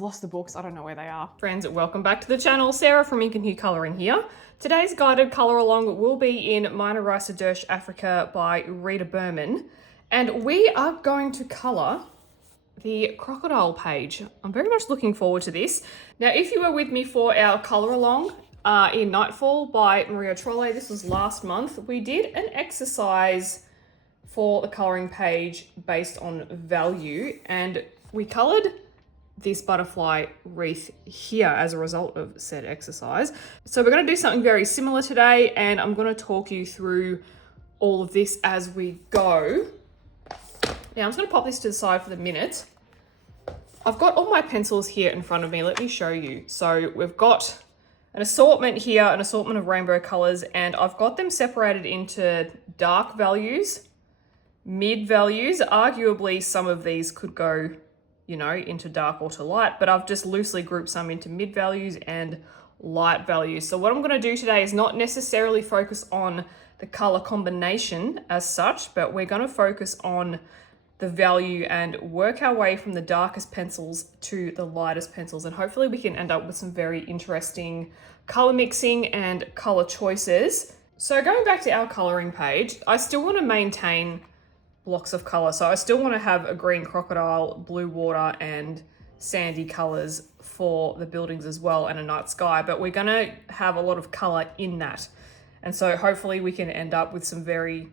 I've lost the books. I don't know where they are. Friends, welcome back to the channel. Sarah from Ink and Hue Colouring here. Today's guided colour along will be in Meine Reise Durch Afrika by Rita Berman. And we are going to colour the crocodile page. I'm very much looking forward to this. Now, if you were with me for our colour along in Nightfall by Maria Trolle, this was last month, we did an exercise for the colouring page based on value, and we coloured this butterfly wreath here as a result of said exercise. So we're going to do something very similar today, and I'm going to talk you through all of this as we go. Now I'm just going to pop this to the side for the minute. I've got all my pencils here in front of me. Let me show you. So we've got an assortment here, an assortment of rainbow colors, and I've got them separated into dark values, mid values. Arguably some of these could go, you know, into dark or to light, but I've just loosely grouped some into mid values and light values. So what I'm going to do today is not necessarily focus on the color combination as such, but we're going to focus on the value and work our way from the darkest pencils to the lightest pencils. And hopefully we can end up with some very interesting color mixing and color choices. So going back to our coloring page, I still want to maintain blocks of color. So I still want to have a green crocodile, blue water, and sandy colors for the buildings as well, and a night sky, but we're going to have a lot of color in that. And so hopefully we can end up with some very,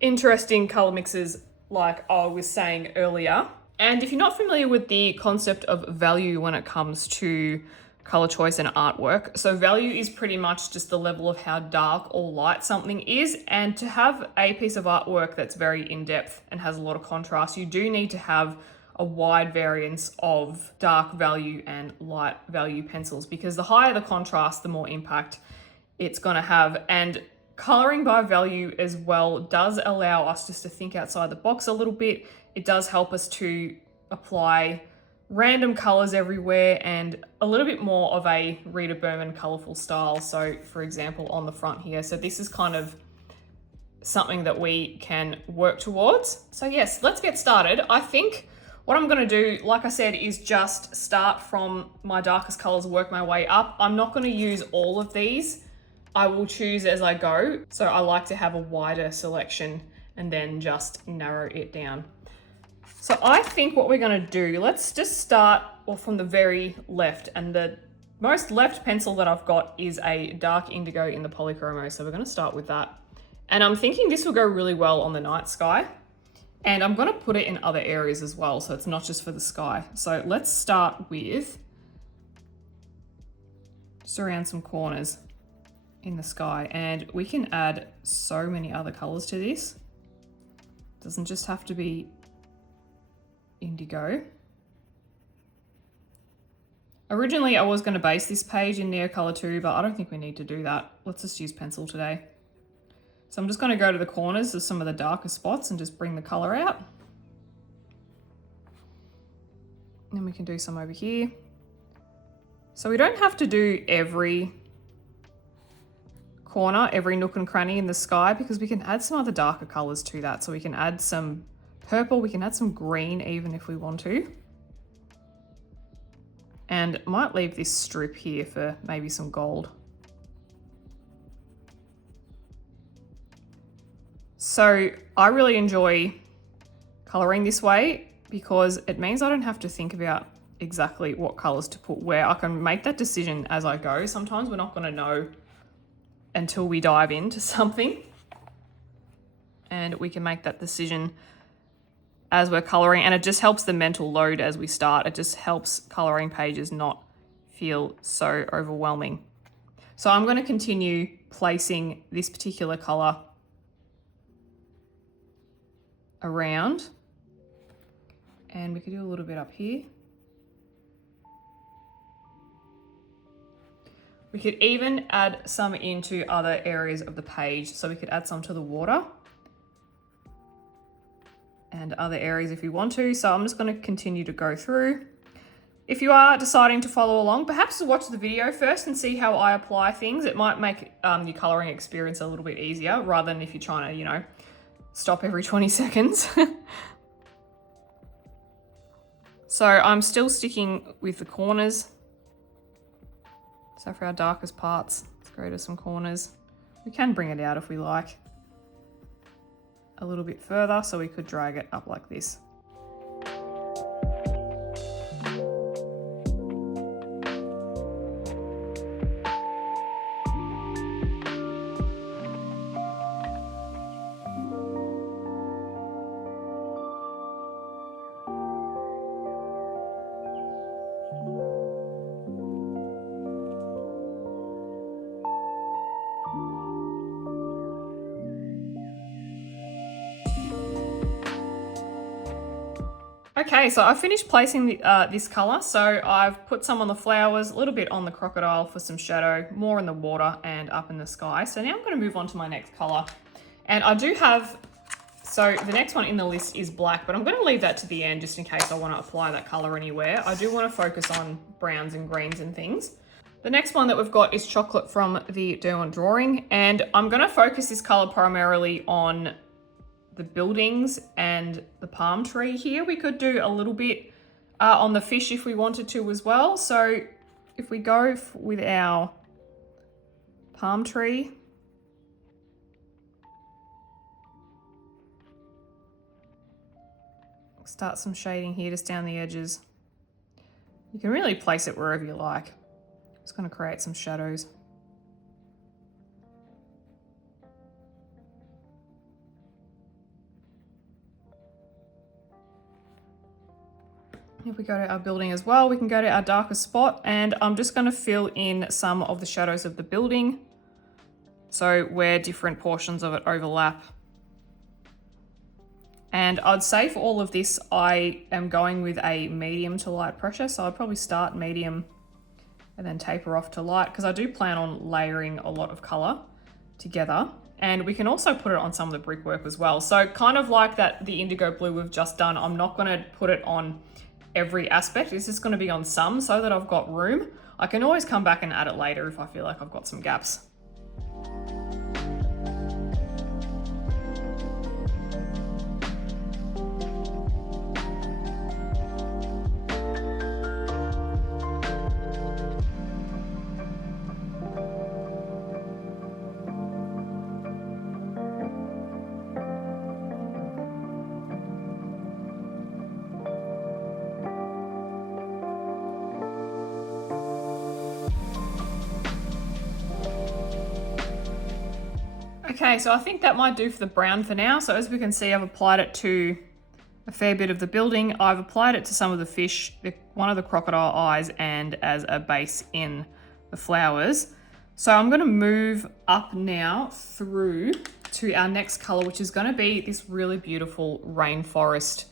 interesting color mixes like I was saying earlier. And if you're not familiar with the concept of value when it comes to color choice and artwork, so value is pretty much just the level of how dark or light something is. And to have a piece of artwork that's very in-depth and has a lot of contrast, you do need to have a wide variance of dark value and light value pencils, because the higher the contrast, the more impact it's going to have. And coloring by value as well does allow us just to think outside the box a little bit. It does help us to apply random colors everywhere and a little bit more of a Rita Berman colorful style. So for example, on the front here, so this is kind of something that we can work towards. So yes, let's get started. I think what I'm going to do, like I said, is just start from my darkest colors, work my way up. I'm not going to use all of these. I will choose as I go. So I like to have a wider selection and then just narrow it down. So I think what we're going to do, let's just start from the very left, and the most left pencil that I've got is a dark indigo in the Polychromos. So we're going to start with that. And I'm thinking this will go really well on the night sky. And I'm going to put it in other areas as well, so it's not just for the sky. So let's start with just around some corners in the sky, and we can add so many other colors to this. It doesn't just have to be indigo. Originally I was going to base this page in Neocolor too, but I don't think we need to do that. Let's just use pencil today. So I'm just going to go to the corners of some of the darker spots and just bring the color out. And then we can do some over here. So we don't have to do every corner, every nook and cranny in the sky, because we can add some other darker colors to that. So we can add some purple, we can add some green even if we want to. And might leave this strip here for maybe some gold. So I really enjoy coloring this way because it means I don't have to think about exactly what colors to put where. I can make that decision as I go. Sometimes we're not going to know until we dive into something, and we can make that decision as we're coloring, and it just helps the mental load as we start. It just helps coloring pages not feel so overwhelming. So I'm going to continue placing this particular color around, and we could do a little bit up here. We could even add some into other areas of the page. So we could add some to the water and other areas if you want to. So I'm just going to continue to go through. If you are deciding to follow along, perhaps watch the video first and see how I apply things. It might make your coloring experience a little bit easier rather than if you're trying to, stop every 20 seconds. So I'm still sticking with the corners. So for our darkest parts, let's go to some corners. We can bring it out if we like a little bit further, so we could drag it up like this. Okay, so I finished placing this colour. So I've put some on the flowers, a little bit on the crocodile for some shadow, more in the water and up in the sky. So now I'm going to move on to my next colour. And I do have, so the next one in the list is black, but I'm going to leave that to the end just in case I want to apply that colour anywhere. I do want to focus on browns and greens and things. The next one that we've got is chocolate from the Derwent Drawing. And I'm going to focus this colour primarily on the buildings and the palm tree here. We could do a little bit on the fish if we wanted to as well. So if we go with our palm tree, start some shading here just down the edges. You can really place it wherever you like. It's going to create some shadows. If we go to our building as well, we can go to our darkest spot, and I'm just going to fill in some of the shadows of the building. So where different portions of it overlap. And I'd say for all of this, I am going with a medium to light pressure. So I'd probably start medium and then taper off to light, because I do plan on layering a lot of color together. And we can also put it on some of the brickwork as well. So kind of like the indigo blue we've just done, I'm not going to put it on every aspect. It's just going to be on some so that I've got room. I can always come back and add it later if I feel like I've got some gaps. Okay, so I think that might do for the brown for now. So as we can see, I've applied it to a fair bit of the building. I've applied it to some of the fish, one of the crocodile eyes, and as a base in the flowers. So I'm going to move up now through to our next color, which is going to be this really beautiful rainforest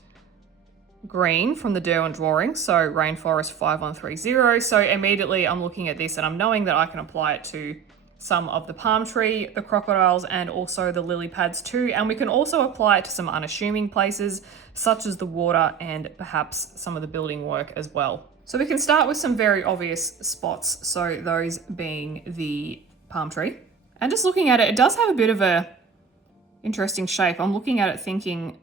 green from the Derwent Drawing. So Rainforest 5130. So immediately I'm looking at this and I'm knowing that I can apply it to some of the palm tree, the crocodiles, and also the lily pads too. And we can also apply it to some unassuming places, such as the water and perhaps some of the building work as well. So we can start with some very obvious spots. So those being the palm tree. And just looking at it, it does have a bit of a interesting shape. I'm looking at it thinking,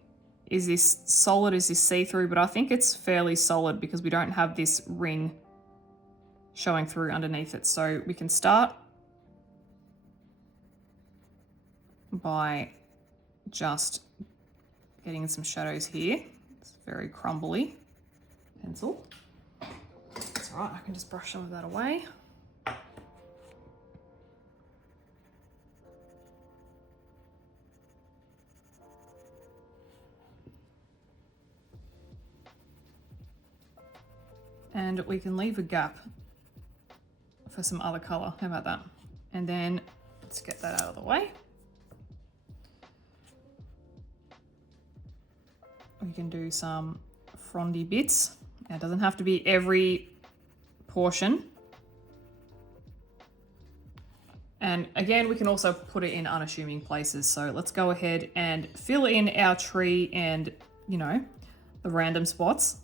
is this solid, is this see-through? But I think it's fairly solid because we don't have this ring showing through underneath it. So we can start by just getting some shadows here. It's very crumbly pencil. That's all right, I can just brush some of that away. And we can leave a gap for some other color. How about that? And then let's get that out of the way. We can do some frondy bits. Now, it doesn't have to be every portion. And again, we can also put it in unassuming places. So let's go ahead and fill in our tree and, you know, the random spots.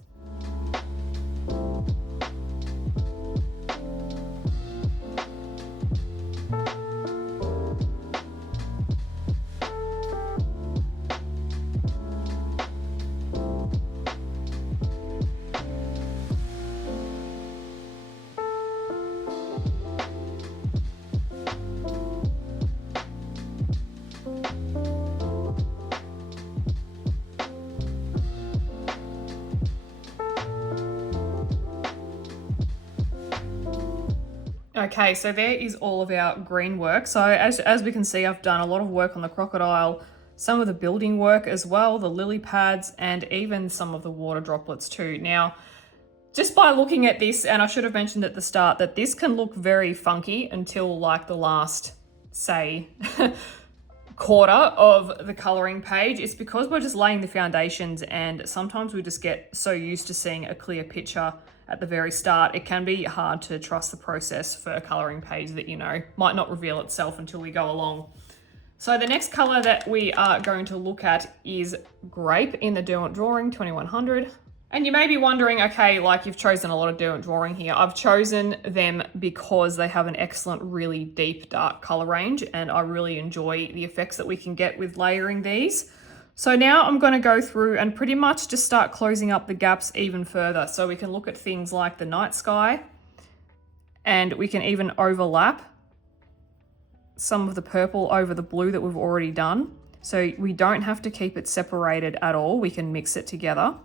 Okay, so there is all of our green work. So as we can see, I've done a lot of work on the crocodile, some of the building work as well, the lily pads, and even some of the water droplets too. Now, just by looking at this, and I should have mentioned at the start that this can look very funky until like the last, say, quarter of the coloring page. It's because we're just laying the foundations, and sometimes we just get so used to seeing a clear picture at the very start. It can be hard to trust the process for a coloring page that, you know, might not reveal itself until we go along. So the next color that we are going to look at is Grape in the Derwent Drawing 2100. And you may be wondering, okay, like you've chosen a lot of Derwent Drawing here. I've chosen them because they have an excellent, really deep, dark color range, and I really enjoy the effects that we can get with layering these. So now I'm going to go through and pretty much just start closing up the gaps even further. So we can look at things like the night sky, and we can even overlap some of the purple over the blue that we've already done. So we don't have to keep it separated at all. We can mix it together.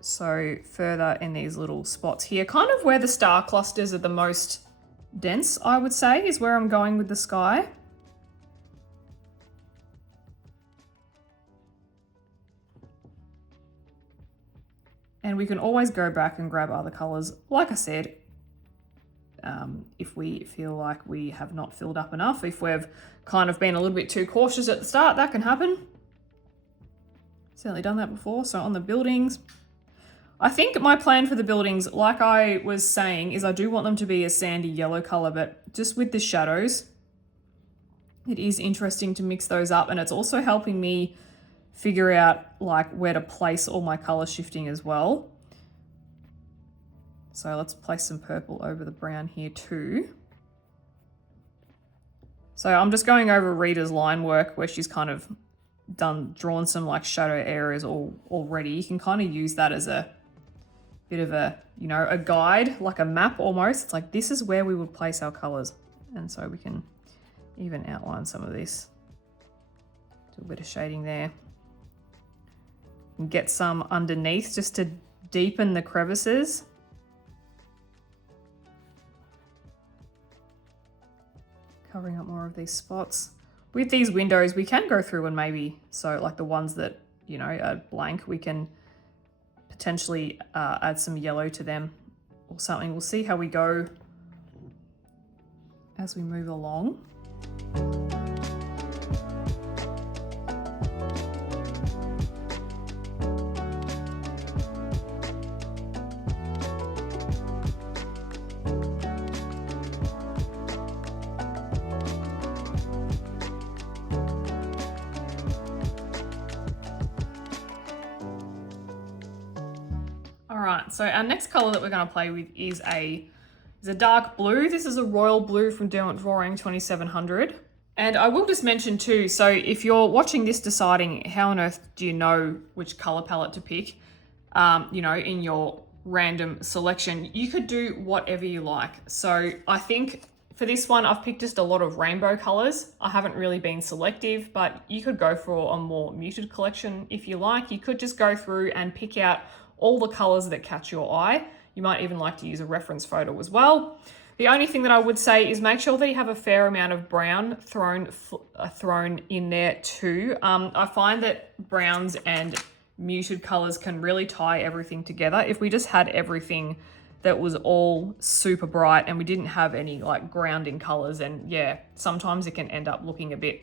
So further in these little spots here, kind of where the star clusters are the most dense, I would say, is where I'm going with the sky. And we can always go back and grab other colors. Like I said, if we feel like we have not filled up enough, if we've kind of been a little bit too cautious at the start, that can happen. Certainly done that before. So on the buildings, I think my plan for the buildings, like I was saying, is I do want them to be a sandy yellow color, but just with the shadows, it is interesting to mix those up, and it's also helping me figure out like where to place all my color shifting as well. So let's place some purple over the brown here too. So I'm just going over Rita's line work where she's kind of drawn some like shadow areas already. You can kind of use that as a bit of a, you know, a guide, like a map almost. It's like, this is where we would place our colors. And so we can even outline some of this. Do a bit of shading there. And get some underneath just to deepen the crevices. Covering up more of these spots. With these windows, we can go through and maybe, so like the ones that, you know, are blank, we can potentially add some yellow to them or something. We'll see how we go as we move along. So our next color that we're going to play with is a dark blue. This is a royal blue from Derwent Drawing 2700. And I will just mention too, so if you're watching this deciding how on earth do you know which color palette to pick, you know, in your random selection, you could do whatever you like. So I think for this one, I've picked just a lot of rainbow colors. I haven't really been selective, but you could go for a more muted collection if you like. You could just go through and pick out all the colors that catch your eye. You might even like to use a reference photo as well. The only thing that I would say is make sure that you have a fair amount of brown thrown in there too. I find that browns and muted colors can really tie everything together. If we just had everything that was all super bright and we didn't have any like grounding colors, and yeah, sometimes it can end up looking a bit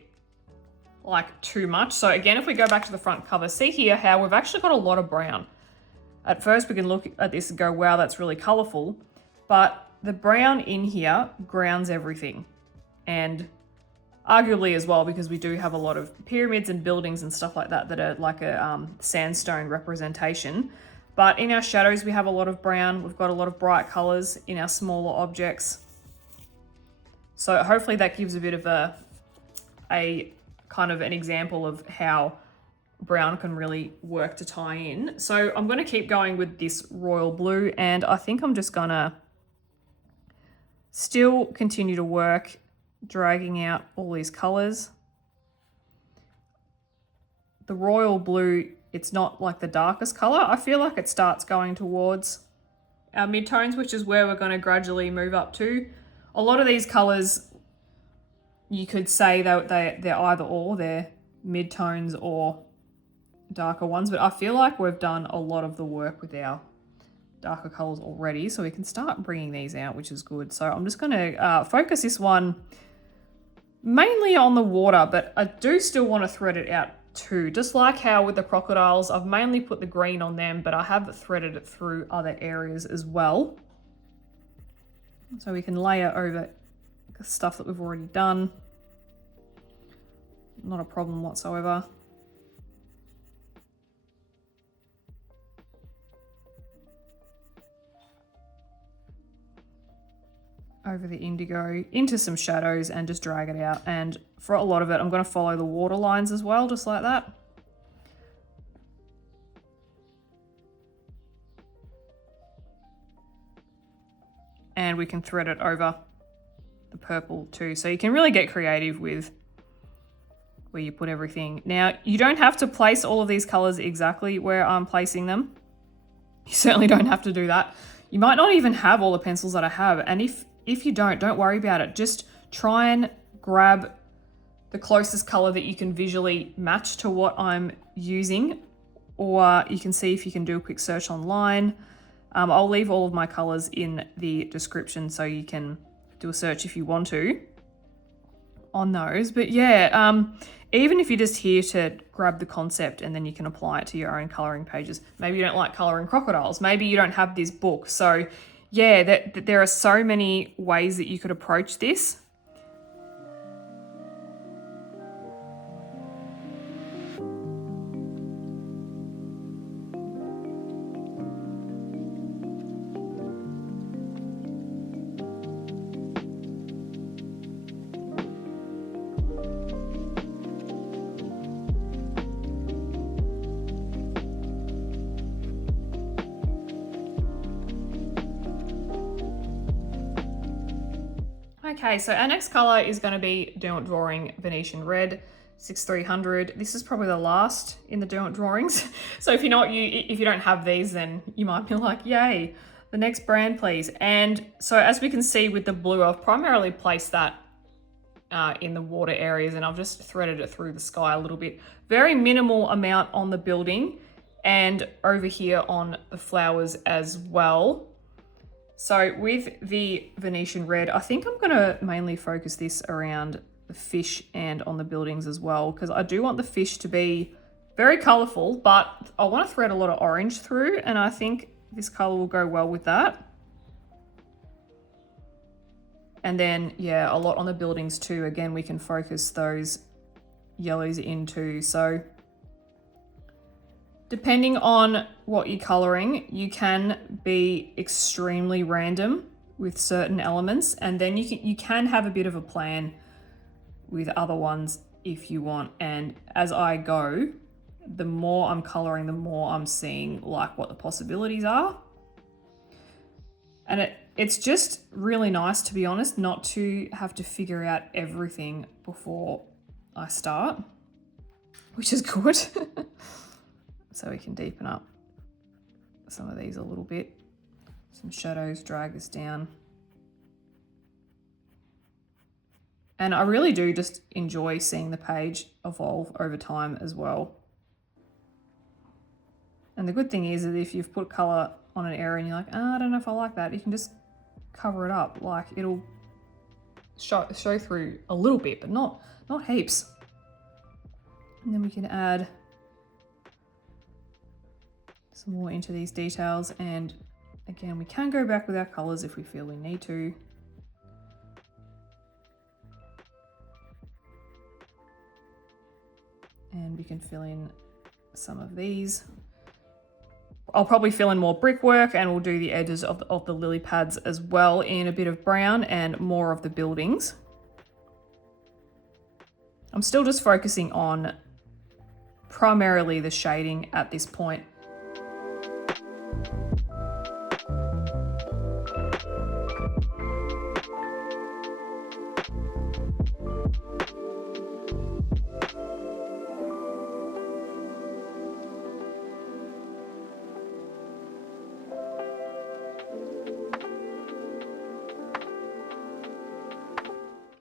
like too much. So again, if we go back to the front cover, see here how we've actually got a lot of brown. At first we can look at this and go, wow, that's really colorful, but the brown in here grounds everything. And arguably as well, because we do have a lot of pyramids and buildings and stuff like that that are like a sandstone representation. But in our shadows, we have a lot of brown. We've got a lot of bright colors in our smaller objects. So hopefully that gives a bit of a kind of an example of how brown can really work to tie in. So I'm going to keep going with this royal blue, and I think I'm just going to still continue to work dragging out all these colors. the royal blue, it's not like the darkest color. I feel like it starts going towards our midtones, which is where we're going to gradually move up to. A lot of these colors, you could say they're either or, they're midtones or darker ones, but I feel like we've done a lot of the work with our darker colors already, so we can start bringing these out, which is good. So I'm just going to focus this one mainly on the water, but I do still want to thread it out too. Just like how with the crocodiles, I've mainly put the green on them, but I have threaded it through other areas as well. So we can layer over the stuff that we've already done. Not a problem whatsoever. Over the indigo into some shadows and just drag it out. And for a lot of it, I'm going to follow the water lines as well, just like that. And we can thread it over the purple too. So you can really get creative with where you put everything. Now, you don't have to place all of these colors exactly where I'm placing them. You certainly don't have to do that. You might not even have all the pencils that I have. And if you don't worry about it. Just try and grab the closest color that you can visually match to what I'm using, or you can see if you can do a quick search online. I'll leave all of my colors in the description so you can do a search if you want to on those. But yeah, even if you're just here to grab the concept and then you can apply it to your own coloring pages. Maybe you don't like coloring crocodiles. Maybe you don't have this book. So yeah, there are so many ways that you could approach this. Okay, so our next color is going to be Derwent Drawing Venetian Red 6300. This is probably the last in the Derwent drawings. So if you don't have these, then you might be like, yay, the next brand, please. And so as we can see with the blue, I've primarily placed that in the water areas, and I've just threaded it through the sky a little bit. Very minimal amount on the building and over here on the flowers as well. So with the Venetian Red, I think I'm going to mainly focus this around the fish and on the buildings as well, because I do want the fish to be very colourful, but I want to thread a lot of orange through, and I think this colour will go well with that. And then, yeah, a lot on the buildings too. Again, we can focus those yellows into. So depending on what you're colouring, you can be extremely random with certain elements, and then you can have a bit of a plan with other ones if you want. And as I go, the more I'm colouring, the more I'm seeing like what the possibilities are. And it's just really nice, to be honest, not to have to figure out everything before I start, which is good. So we can deepen up some of these a little bit. Some shadows, drag this down. And I really do just enjoy seeing the page evolve over time as well. And the good thing is that if you've put colour on an area and you're like, I don't know if I like that, you can just cover it up. Like, it'll show through a little bit, but not heaps. And then we can add some more into these details, and again, we can go back with our colors if we feel we need to. And we can fill in some of these. I'll probably fill in more brickwork, and we'll do the edges of the lily pads as well in a bit of brown and more of the buildings. I'm still just focusing on primarily the shading at this point.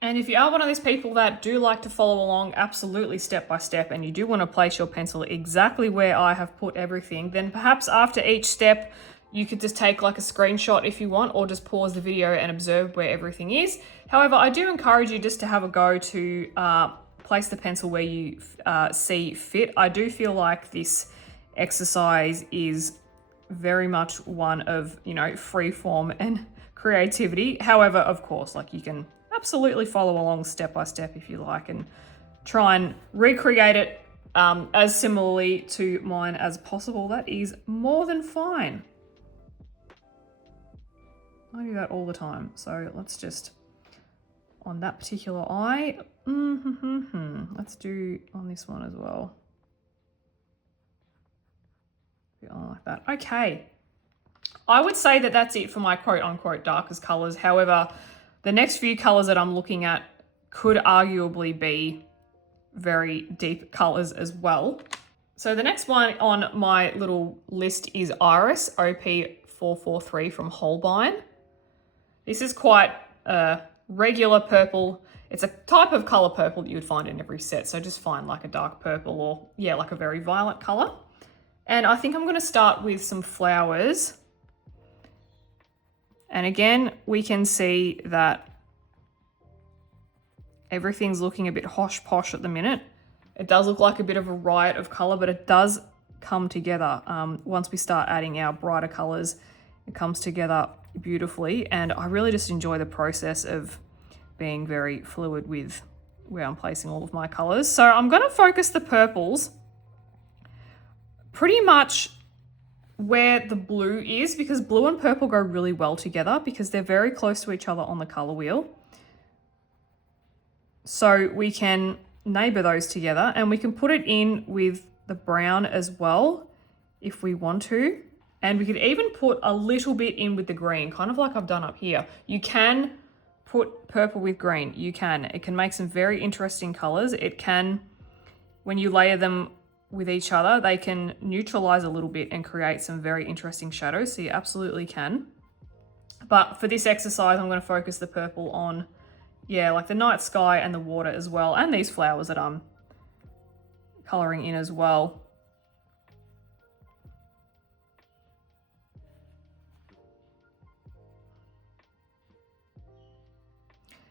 And if you are one of those people that do like to follow along absolutely step by step, and you do want to place your pencil exactly where I have put everything, then perhaps after each step, you could just take like a screenshot if you want, or just pause the video and observe where everything is. However, I do encourage you just to have a go to place the pencil where you see fit. I do feel like this exercise is very much one of, you know, free form and creativity. However, of course, like you can absolutely follow along step by step if you like, and try and recreate it as similarly to mine as possible. That is more than fine. I do that all the time. So let's just, on that particular eye, let's do on this one as well. Like that. Okay. I would say that that's it for my quote unquote darkest colors. However, the next few colors that I'm looking at could arguably be very deep colors as well. So the next one on my little list is Iris OP443 from Holbein. This is quite a regular purple. It's a type of color purple that you would find in every set. So just find like a dark purple, or yeah, like a very violet color. And I think I'm going to start with some flowers. And again, we can see that everything's looking a bit hosh posh at the minute. It does look like a bit of a riot of color, but it does come together. Once we start adding our brighter colors, it comes together beautifully. And I really just enjoy the process of being very fluid with where I'm placing all of my colors. So I'm going to focus the purples pretty much where the blue is, because blue and purple go really well together because they're very close to each other on the color wheel. So we can neighbor those together, and we can put it in with the brown as well if we want to. And we could even put a little bit in with the green, kind of like I've done up here. You can put purple with green, you can. It can make some very interesting colors. It can, when you layer them with each other, they can neutralize a little bit and create some very interesting shadows, so you absolutely can. But for this exercise, I'm going to focus the purple on, yeah, like the night sky and the water as well, and these flowers that I'm coloring in as well.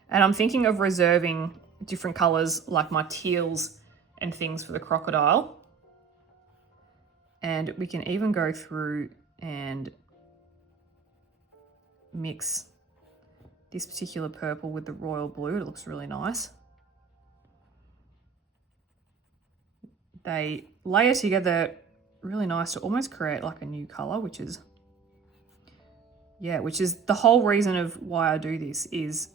And I'm thinking of reserving different colors like my teals and things for the crocodile. And we can even go through and mix this particular purple with the royal blue. It looks really nice. They layer together really nice to almost create like a new color, which is, yeah, which is the whole reason of why I do this. Is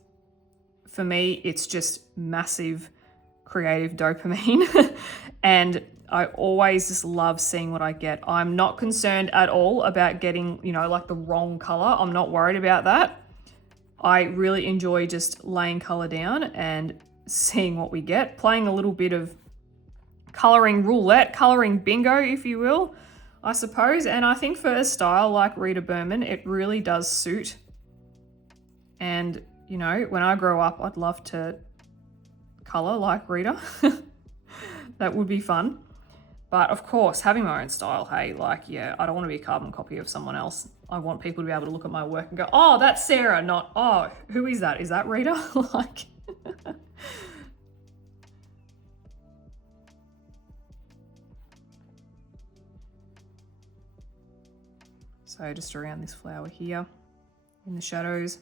for me, it's just massive creative dopamine. And I always just love seeing what I get. I'm not concerned at all about getting, you know, like the wrong color. I'm not worried about that. I really enjoy just laying color down and seeing what we get, playing a little bit of coloring roulette, coloring bingo, if you will, I suppose. And I think for a style like Rita Berman, it really does suit. And, you know, when I grow up, I'd love to color like Rita. That would be fun. But of course, having my own style, hey, like, yeah, I don't want to be a carbon copy of someone else. I want people to be able to look at my work and go, oh, that's Sarah, not, oh, who is that? Is that Rita? Like, so just around this flower here in the shadows.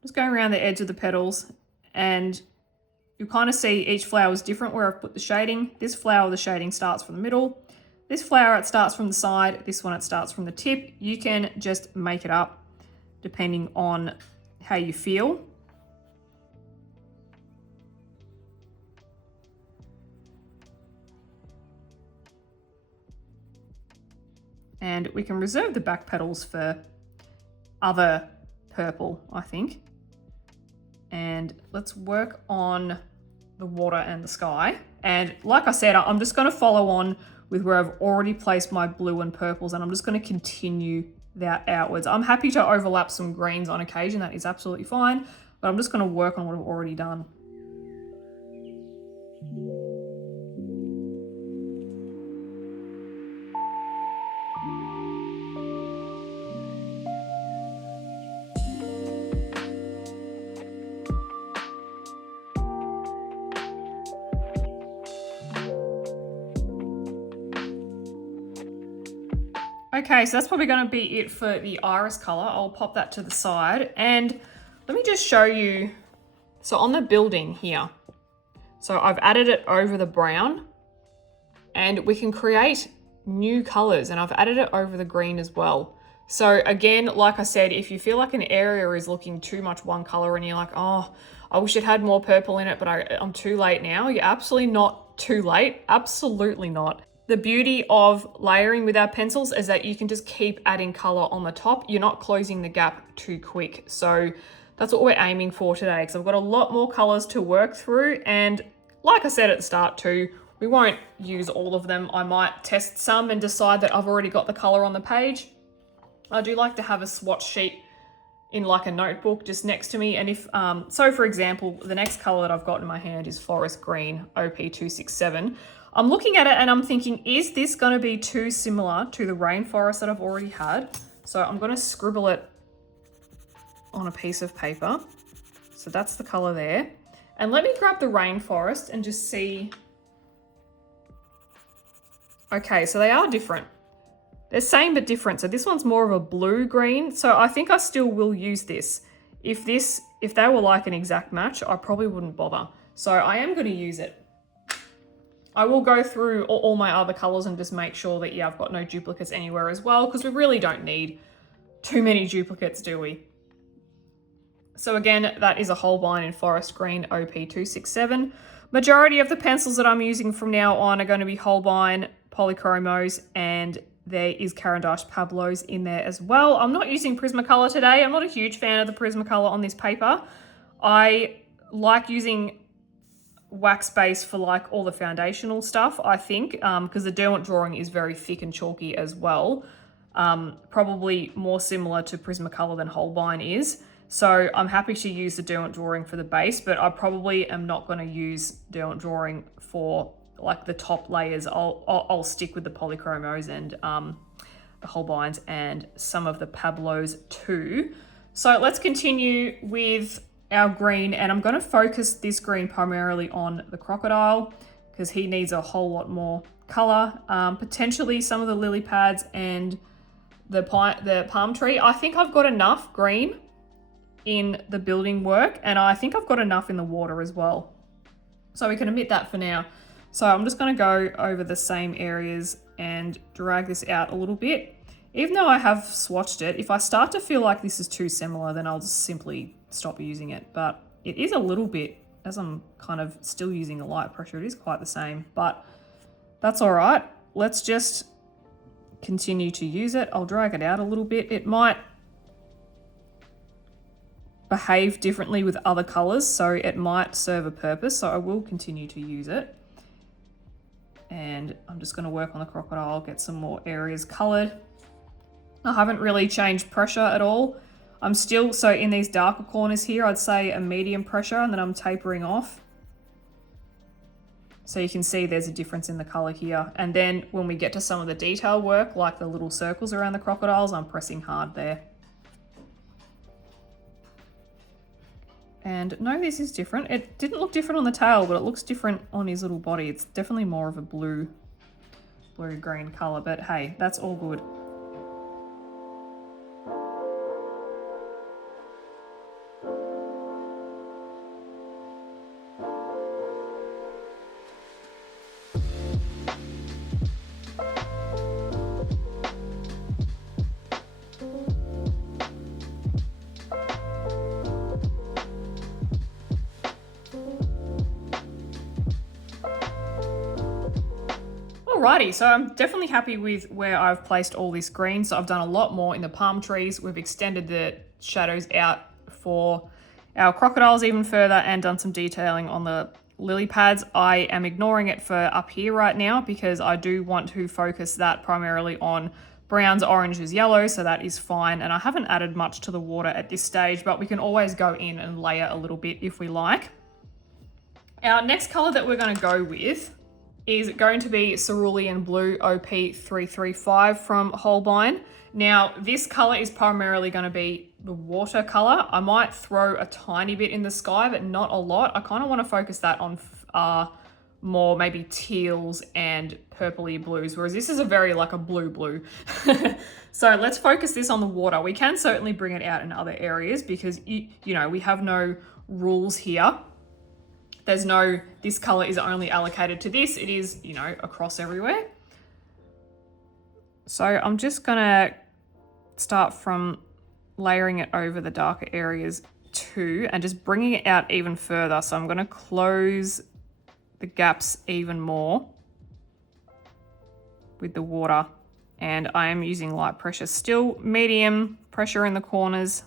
Just going around the edge of the petals, and you kind of see each flower is different where I've put the shading. This flower, the shading starts from the middle. This flower, it starts from the side. This one, it starts from the tip. You can just make it up depending on how you feel. And we can reserve the back petals for other purple, I think. And let's work on the water and the sky. And like I said, I'm just going to follow on with where I've already placed my blue and purples, and I'm just going to continue that outwards. I'm happy to overlap some greens on occasion. That is absolutely fine. But I'm just going to work on what I've already done. Okay, so that's probably going to be it for the iris color. I'll pop that to the side, and let me just show you. So on the building here, so I've added it over the brown, and we can create new colors, and I've added it over the green as well. So again, like I said, if you feel like an area is looking too much one color and you're like, oh, I wish it had more purple in it, but I'm too late now, you're absolutely not too late. Absolutely not. The beauty of layering with our pencils is that you can just keep adding color on the top. You're not closing the gap too quick. So that's what we're aiming for today, because I've got a lot more colors to work through. And like I said at the start too, we won't use all of them. I might test some and decide that I've already got the color on the page. I do like to have a swatch sheet in like a notebook just next to me. And if, so for example, the next color that I've got in my hand is Forest Green, OP267. I'm looking at it and I'm thinking, is this going to be too similar to the rainforest that I've already had? So I'm going to scribble it on a piece of paper. So that's the color there. And let me grab the rainforest and just see. Okay, so they are different. They're same but different. So this one's more of a blue green. So I think I still will use this. If they were like an exact match, I probably wouldn't bother. So I am going to use it. I will go through all my other colors and just make sure that, yeah, I've got no duplicates anywhere as well, because we really don't need too many duplicates, do we? So again, that is a Holbein in Forest Green, OP267. Majority of the pencils that I'm using from now on are going to be Holbein, Polychromos, and there is Caran Pablos in there as well. I'm not using Prismacolor today. I'm not a huge fan of the Prismacolor on this paper. I like using wax base for like all the foundational stuff, I think, because the Derwent Drawing is very thick and chalky as well. Probably more similar to Prismacolor than Holbein is. So I'm happy to use the Derwent Drawing for the base, but I probably am not going to use Derwent Drawing for like the top layers. I'll stick with the Polychromos and the Holbeins and some of the Pablos too. So let's continue with our green, and I'm going to focus this green primarily on the crocodile because he needs a whole lot more color. Potentially some of the lily pads and the palm tree. I think I've got enough green in the building work, and I think I've got enough in the water as well. So we can omit that for now. So I'm just going to go over the same areas and drag this out a little bit. Even though I have swatched it, if I start to feel like this is too similar, then I'll just simply stop using it. But it is a little bit, as I'm kind of still using a light pressure, it is quite the same, but that's all right. Let's just continue to use it. I'll drag it out a little bit. It might behave differently with other colors, so it might serve a purpose. So I will continue to use it. And I'm just going to work on the crocodile, get some more areas colored. I haven't really changed pressure at all. I'm still, so in these darker corners here, I'd say a medium pressure, and then I'm tapering off. So you can see there's a difference in the color here. And then when we get to some of the detail work, like the little circles around the crocodiles, I'm pressing hard there. And no, this is different. It didn't look different on the tail, but it looks different on his little body. It's definitely more of a blue-green color, but hey, that's all good. Alrighty, so I'm definitely happy with where I've placed all this green. So I've done a lot more in the palm trees. We've extended the shadows out for our crocodiles even further and done some detailing on the lily pads. I am ignoring it for up here right now because I do want to focus that primarily on browns, oranges, yellow, so that is fine. And I haven't added much to the water at this stage, but we can always go in and layer a little bit if we like. Our next color that we're going to go with is going to be Cerulean Blue OP335 from Holbein. Now, this color is primarily going to be the water color. I might throw a tiny bit in the sky, but not a lot. I kind of want to focus that on more maybe teals and purpley blues, whereas this is a very like a blue. So let's focus this on the water. We can certainly bring it out in other areas because, you know, we have no rules here. There's no, this color is only allocated to this. It is, you know, across everywhere. So I'm just gonna start from layering it over the darker areas too, and just bringing it out even further. So I'm gonna close the gaps even more with the water, and I am using light pressure, still medium pressure in the corners.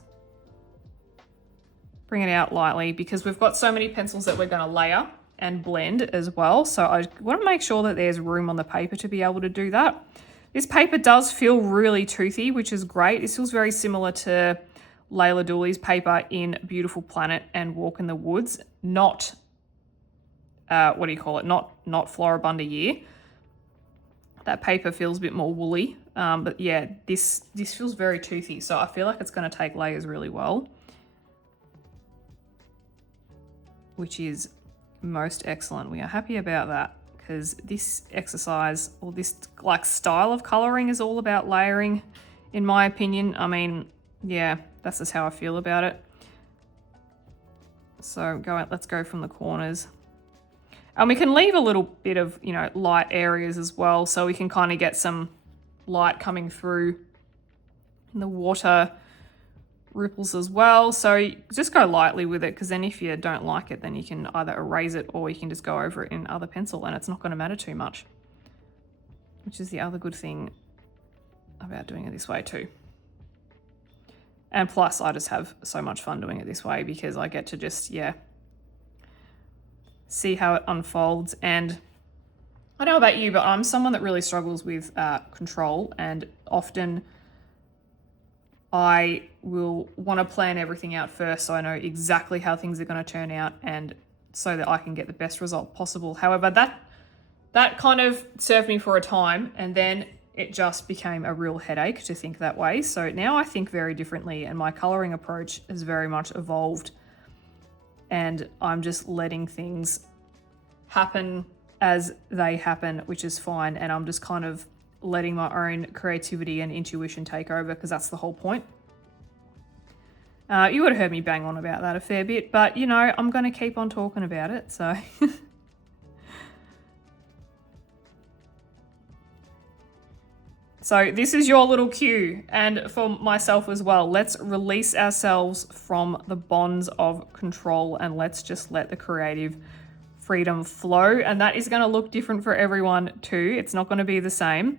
Bring it out lightly because we've got so many pencils that we're going to layer and blend as well. So I want to make sure that there's room on the paper to be able to do that. This paper does feel really toothy, which is great. It feels very similar to Layla Dooley's paper in Beautiful Planet and Walk in the Woods. Not, what do you call it? Not Floribunda Year. That paper feels a bit more woolly. But yeah, this feels very toothy. So I feel like it's going to take layers really well, which is most excellent. We are happy about that because this exercise or this like style of coloring is all about layering, in my opinion. I mean, yeah, that's just how I feel about it. So let's go from the corners. And we can leave a little bit of, you know, light areas as well, so we can kind of get some light coming through in the water ripples as well. So just go lightly with it, because then if you don't like it, then you can either erase it or you can just go over it in other pencil and it's not going to matter too much, which is the other good thing about doing it this way too. And plus I just have so much fun doing it this way because I get to just, yeah, see how it unfolds. And I don't know about you, but I'm someone that really struggles with control, and often I will want to plan everything out first so I know exactly how things are going to turn out, and so that I can get the best result possible. However, that kind of served me for a time, and then it just became a real headache to think that way. So now I think very differently, and my colouring approach has very much evolved, and I'm just letting things happen as they happen, which is fine, and I'm just kind of letting my own creativity and intuition take over, because that's the whole point. You would have heard me bang on about that a fair bit, but you know, I'm going to keep on talking about it, so. So this is your little cue, and for myself as well. Let's release ourselves from the bonds of control and let's just let the creative freedom flow. And that is going to look different for everyone too. It's not going to be the same.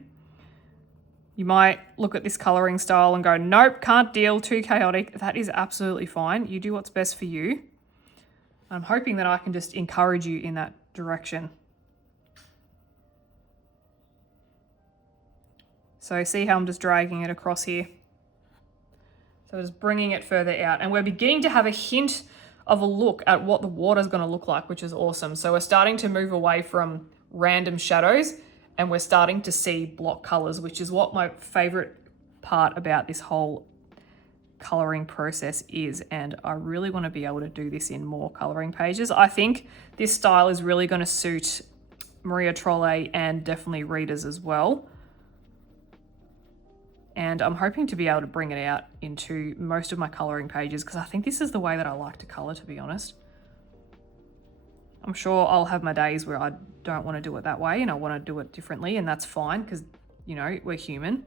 You might look at this colouring style and go, nope, can't deal, too chaotic. That is absolutely fine. You do what's best for you. I'm hoping that I can just encourage you in that direction. So see how I'm just dragging it across here. So just bringing it further out. And we're beginning to have a hint of a look at what the water's going to look like, which is awesome. So we're starting to move away from random shadows, and we're starting to see block colors, which is what my favorite part about this whole coloring process is. And I really want to be able to do this in more coloring pages. I think this style is really going to suit Maria Trolle and definitely readers as well. And I'm hoping to be able to bring it out into most of my coloring pages, because I think this is the way that I like to color, to be honest. I'm sure I'll have my days where I don't want to do it that way and I want to do it differently, and that's fine, because, you know, we're human.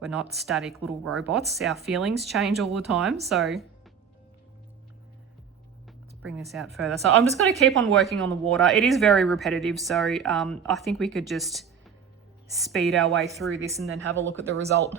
We're not static little robots. Our feelings change all the time, so let's bring this out further. So I'm just going to keep on working on the water. It is very repetitive, so I think we could just speed our way through this and then have a look at the result.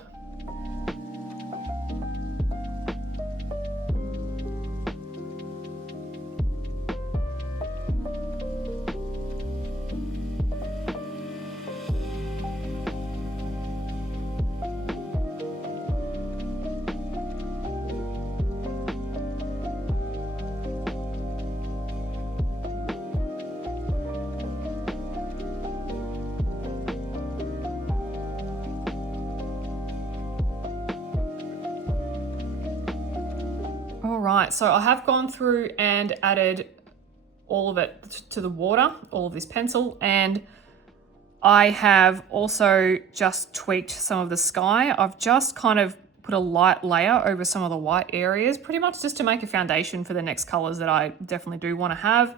right, so I have gone through and added all of it to the water, all of this pencil, and I have also just tweaked some of the sky. I've just kind of put a light layer over some of the white areas, pretty much just to make a foundation for the next colors that I definitely do want to have.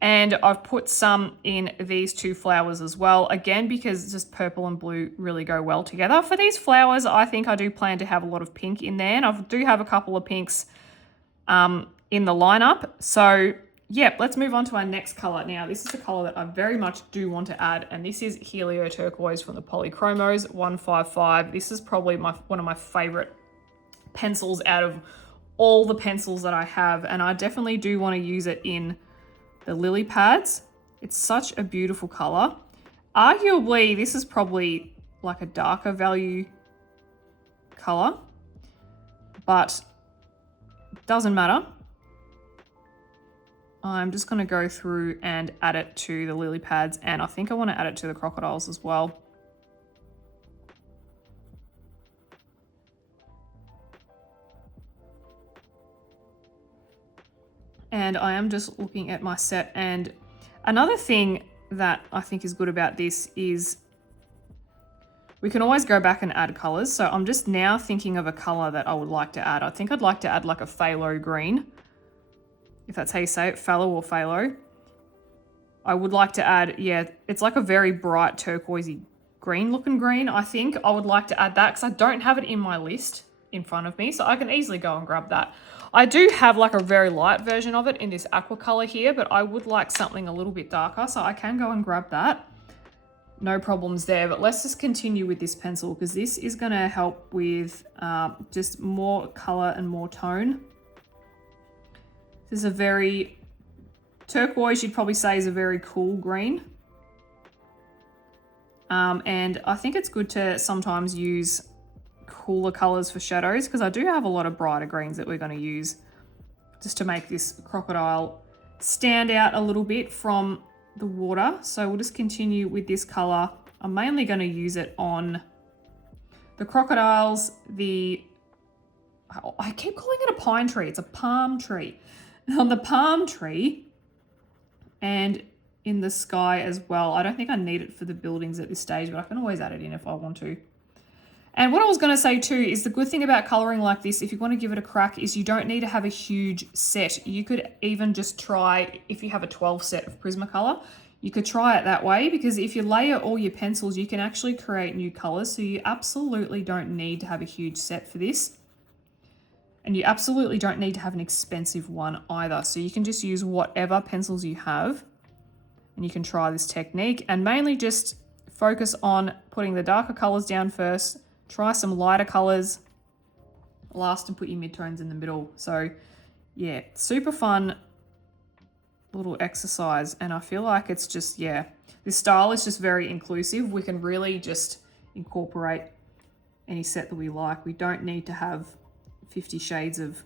And I've put some in these two flowers as well, again, because just purple and blue really go well together. For these flowers, I think I do plan to have a lot of pink in there, and I do have a couple of pinks in the lineup. So yep, let's move on to our next color. Now, this is a color that I very much do want to add, and this is Helio Turquoise from the Polychromos 155. This is probably one of my favorite pencils out of all the pencils that I have, and I definitely do want to use it in the lily pads. It's such a beautiful color. Arguably, this is probably like a darker value color, but it doesn't matter. I'm just going to go through and add it to the lily pads, and I think I want to add it to the crocodiles as well. And I am just looking at my set, and another thing that I think is good about this is we can always go back and add colors. So I'm just now thinking of a color that I would like to add. I think I'd like to add like a phthalo green, if that's how you say it, phthalo or phthalo. I would like to add, yeah, it's like a very bright turquoisey green looking green. I think I would like to add that because I don't have it in my list in front of me, so I can easily go and grab that. I do have like a very light version of it in this aqua color here, but I would like something a little bit darker, so I can go and grab that. No problems there, but let's just continue with this pencil because this is going to help with just more color and more tone. This is a very turquoise, you'd probably say is a very cool green. And I think it's good to sometimes use cooler colors for shadows because I do have a lot of brighter greens that we're going to use just to make this crocodile stand out a little bit from the water. So we'll just continue with this color. I'm mainly going to use it on the crocodiles, I keep calling it a pine tree, it's a palm tree. On the palm tree and in the sky as well. I don't think I need it for the buildings at this stage, but I can always add it in if I want to. And what I was going to say too is the good thing about colouring like this, if you want to give it a crack, is you don't need to have a huge set. You could even just try, if you have a 12 set of Prismacolor, you could try it that way, because if you layer all your pencils, you can actually create new colours. So you absolutely don't need to have a huge set for this. And you absolutely don't need to have an expensive one either. So you can just use whatever pencils you have and you can try this technique, and mainly just focus on putting the darker colours down first. Try some lighter colours last and put your midtones in the middle. So yeah, super fun little exercise. And I feel like it's just, yeah, this style is just very inclusive. We can really just incorporate any set that we like. We don't need to have 50 shades of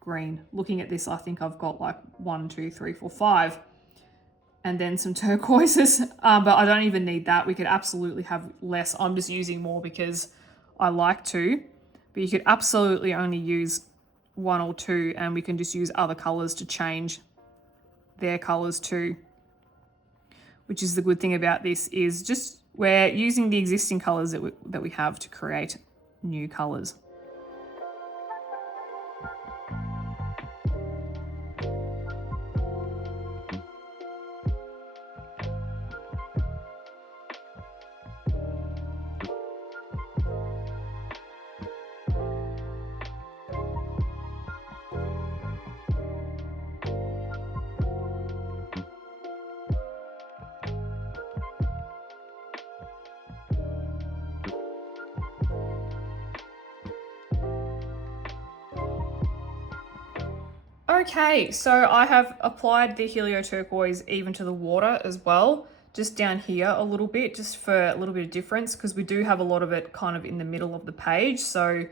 green. Looking at this, I think I've got like 1, 2, 3, 4, 5. And then some turquoises, but I don't even need that. We could absolutely have less. I'm just using more because I like to, but you could absolutely only use 1 or 2, and we can just use other colors to change their colors too, which is the good thing about this, is just we're using the existing colors that we have to create new colors. Okay, so I have applied the Helio Turquoise even to the water as well, just down here a little bit, just for a little bit of difference, because we do have a lot of it kind of in the middle of the page, so,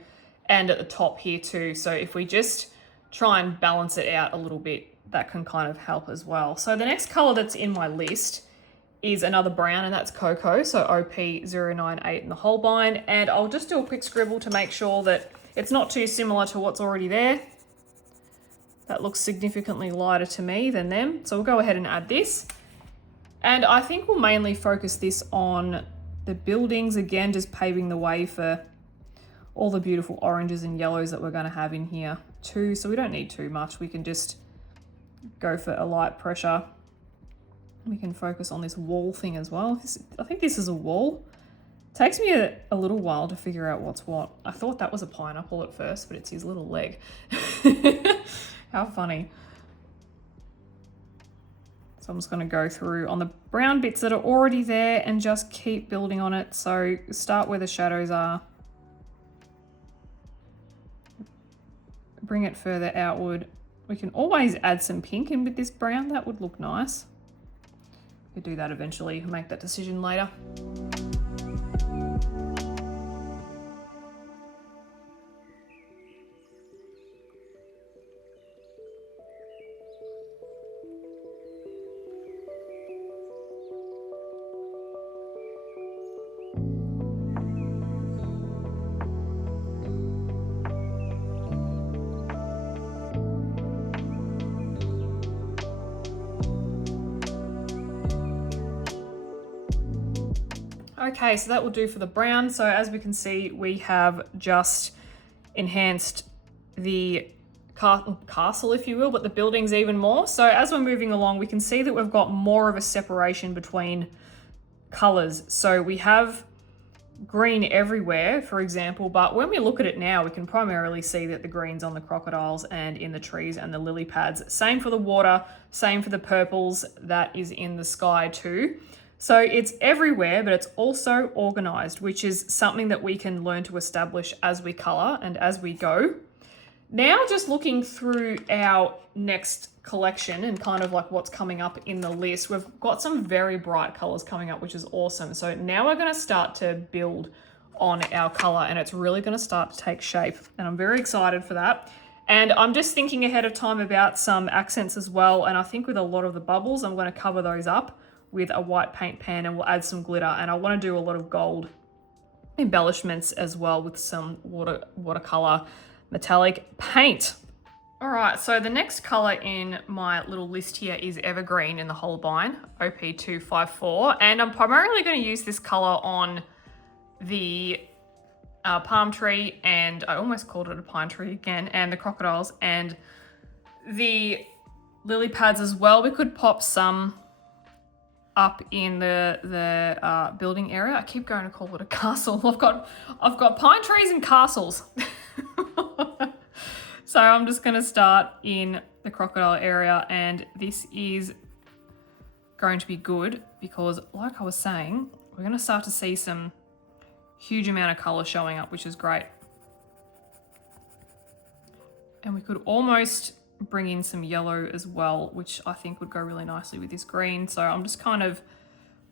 and at the top here too. So if we just try and balance it out a little bit, that can kind of help as well. So the next color that's in my list is another brown, and that's Cocoa, so OP098 in the Holbein. And I'll just do a quick scribble to make sure that it's not too similar to what's already there. That looks significantly lighter to me than them. So we'll go ahead and add this. And I think we'll mainly focus this on the buildings, again, just paving the way for all the beautiful oranges and yellows that we're going to have in here too. So we don't need too much. We can just go for a light pressure. We can focus on this wall thing as well. I think this is a wall. It takes me a little while to figure out what's what. I thought that was a pineapple at first, but it's his little leg. How funny. So I'm just going to go through on the brown bits that are already there and just keep building on it. So start where the shadows are. Bring it further outward. We can always add some pink in with this brown. That would look nice. We could do that eventually, make that decision later. Okay, so that will do for the brown. So as we can see, we have just enhanced the castle, if you will, but the buildings even more. So as we're moving along, we can see that we've got more of a separation between colors. So we have green everywhere, for example, but when we look at it now, we can primarily see that the green's on the crocodiles and in the trees and the lily pads. Same for the water, same for the purples that is in the sky too. So it's everywhere, but it's also organized, which is something that we can learn to establish as we color and as we go. Now, just looking through our next collection and kind of like what's coming up in the list, we've got some very bright colors coming up, which is awesome. So now we're going to start to build on our color and it's really going to start to take shape. And I'm very excited for that. And I'm just thinking ahead of time about some accents as well. And I think with a lot of the bubbles, I'm going to cover those up with a white paint pan and we'll add some glitter. And I want to do a lot of gold embellishments as well with some watercolor metallic paint. All right, so the next color in my little list here is Evergreen in the Holbein OP254. And I'm primarily going to use this color on the palm tree, and I almost called it a pine tree again, and the crocodiles and the lily pads as well. We could pop some up in the building area. I keep going to call it a castle. I've got pine trees and castles. So I'm just going to start in the crocodile area, and this is going to be good because, like I was saying, we're going to start to see some huge amount of color showing up, which is great. And we could almost bring in some yellow as well, which I think would go really nicely with this green. So I'm just kind of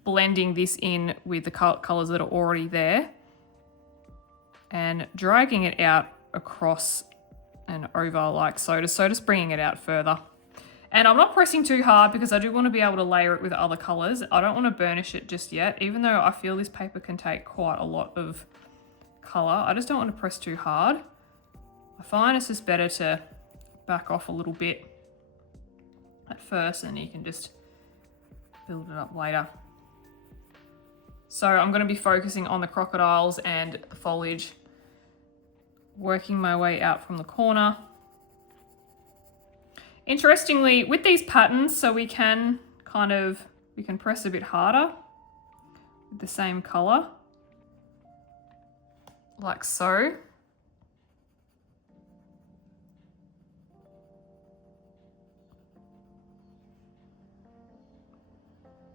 blending this in with the colors that are already there and dragging it out across and over like so, just bringing it out further. And I'm not pressing too hard because I do want to be able to layer it with other colors. I don't want to burnish it just yet, even though I feel this paper can take quite a lot of color. I just don't want to press too hard. I find it's just better to back off a little bit at first and you can just build it up later. So I'm going to be focusing on the crocodiles and the foliage, working my way out from the corner. Interestingly, with these patterns, so we can press a bit harder with the same color, like so.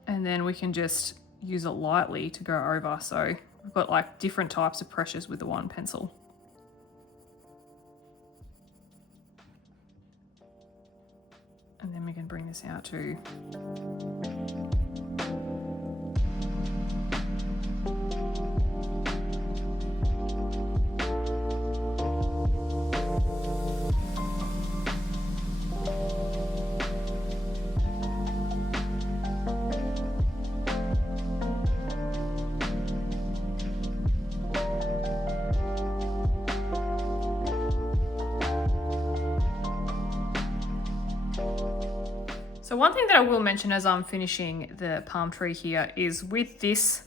And then we can just use it lightly to go over. So we've got like different types of pressures with the one pencil. And then we can bring this out too. So one thing that I will mention as I'm finishing the palm tree here is with this,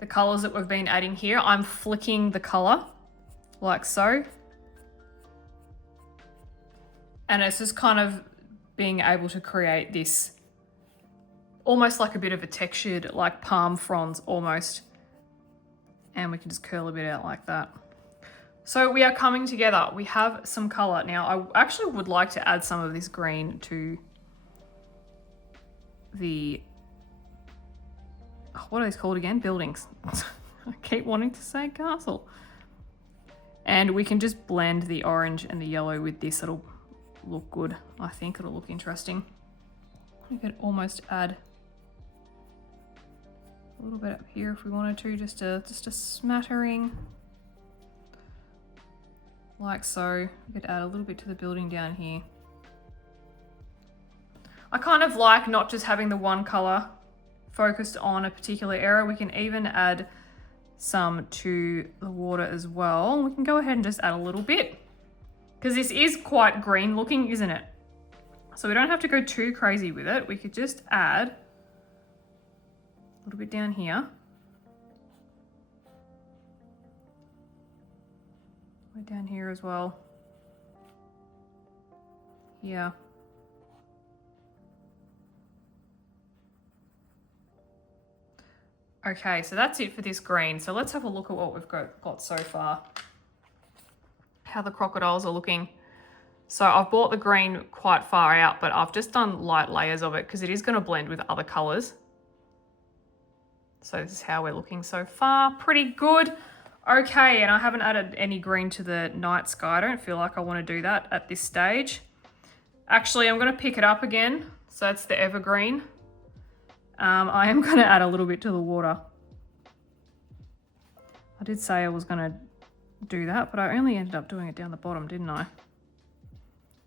the colors that we've been adding here, I'm flicking the color like so. And it's just kind of being able to create this almost like a bit of a textured, like palm fronds almost. And we can just curl a bit out like that. So we are coming together. We have some color. Now, I actually would like to add some of this green to the, what are these called again? Buildings. I keep wanting to say castle. And we can just blend the orange and the yellow with this. It'll look good. I think it'll look interesting. We could almost add a little bit up here if we wanted to, just a smattering, like so. We could add a little bit to the building down here. I kind of like not just having the one color focused on a particular area. We can even add some to the water as well. We can go ahead and just add a little bit, because this is quite green looking, isn't it? So we don't have to go too crazy with it. We could just add a little bit down here. Right down here as well. Here. Okay, so that's it for this green. So let's have a look at what we've got so far. How the crocodiles are looking. So I've brought the green quite far out, but I've just done light layers of it because it is going to blend with other colors. So this is how we're looking so far. Pretty good. Okay, and I haven't added any green to the night sky. I don't feel like I want to do that at this stage. Actually, I'm going to pick it up again. So that's the evergreen. I am going to add a little bit to the water. I did say I was going to do that, but I only ended up doing it down the bottom, didn't I?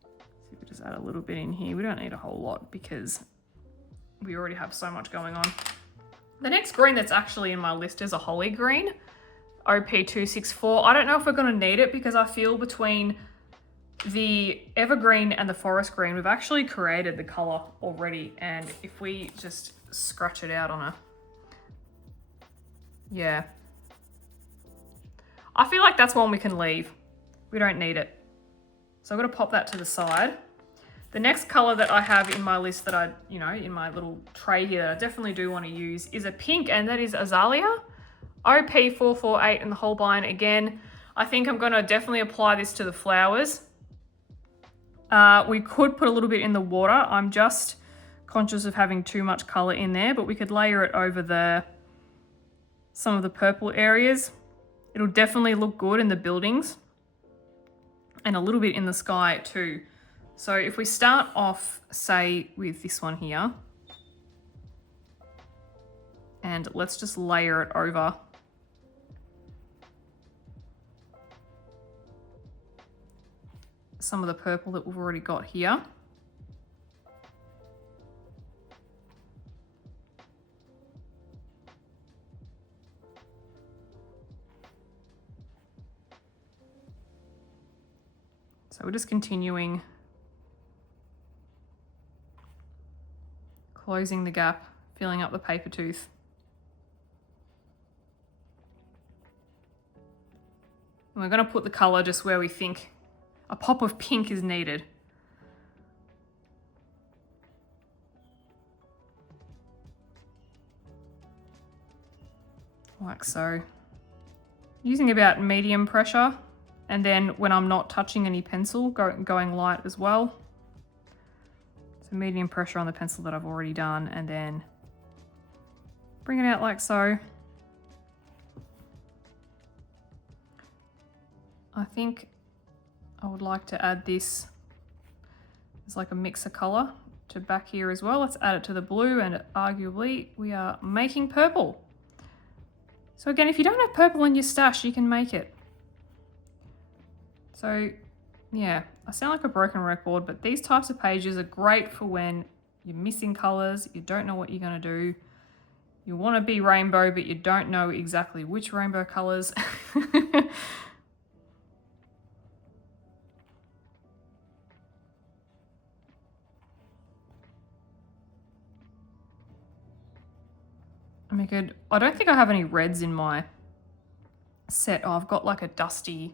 So we just add a little bit in here. We don't need a whole lot because we already have so much going on. The next green that's actually in my list is a holly green, OP264. I don't know if we're going to need it because I feel between the evergreen and the forest green, we've actually created the color already. And if we just scratch it out on a, yeah. I feel like that's one we can leave. We don't need it. So I'm going to pop that to the side. The next color that I have in my list that I, in my little tray here that I definitely do want to use is a pink, and that is Azalea. OP448 in the Holbein again. I think I'm going to definitely apply this to the flowers. We could put a little bit in the water. I'm just conscious of having too much color in there, but we could layer it over some of the purple areas. It'll definitely look good in the buildings and a little bit in the sky too. So if we start off, say, with this one here, and let's just layer it over some of the purple that we've already got here. So we're just continuing, closing the gap, filling up the paper tooth. And we're going to put the color just where we think a pop of pink is needed. Like so. Using about medium pressure, and then when I'm not touching any pencil, going light as well. So medium pressure on the pencil that I've already done, and then bring it out like so. I think I would like to add this as like a mixer color to back here as well. Let's add it to the blue, and arguably we are making purple. So again, if you don't have purple in your stash, you can make it. So yeah, I sound like a broken record, but these types of pages are great for when you're missing colors, you don't know what you're going to do. You want to be rainbow, but you don't know exactly which rainbow colors. I don't think I have any reds in my set. Oh, I've got like there's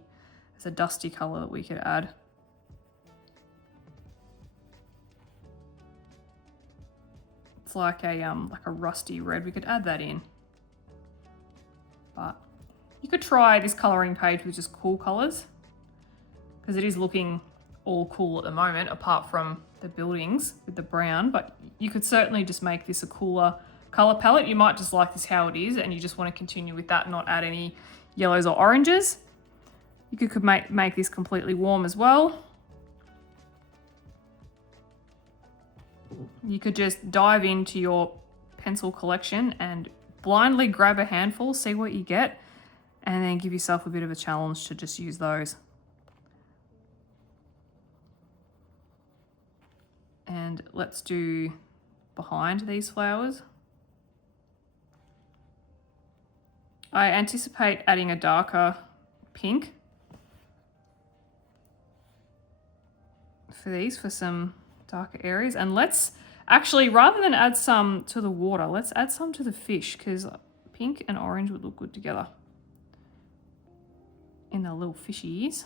a dusty color that we could add. It's like a rusty red. We could add that in. But you could try this coloring page with just cool colors, because it is looking all cool at the moment, apart from the buildings with the brown. But you could certainly just make this a cooler color palette. You might just like this how it is and you just want to continue with that, not add any yellows or oranges. You could make this completely warm as well. You could just dive into your pencil collection and blindly grab a handful, see what you get, and then give yourself a bit of a challenge to just use those. And let's do behind these flowers. I anticipate adding a darker pink for these, for some darker areas. And let's actually, rather than add some to the water, let's add some to the fish, because pink and orange would look good together in the little fishies.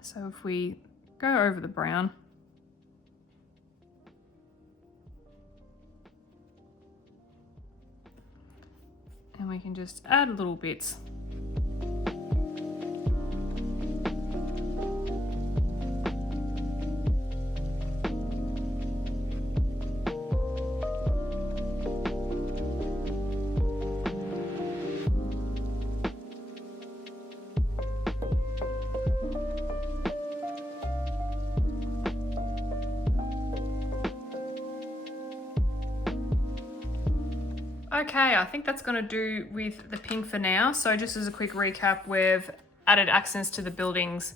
So if we go over the brown, and we can just add little bits. Okay, I think that's going to do with the pink for now. So just as a quick recap, we've added accents to the buildings.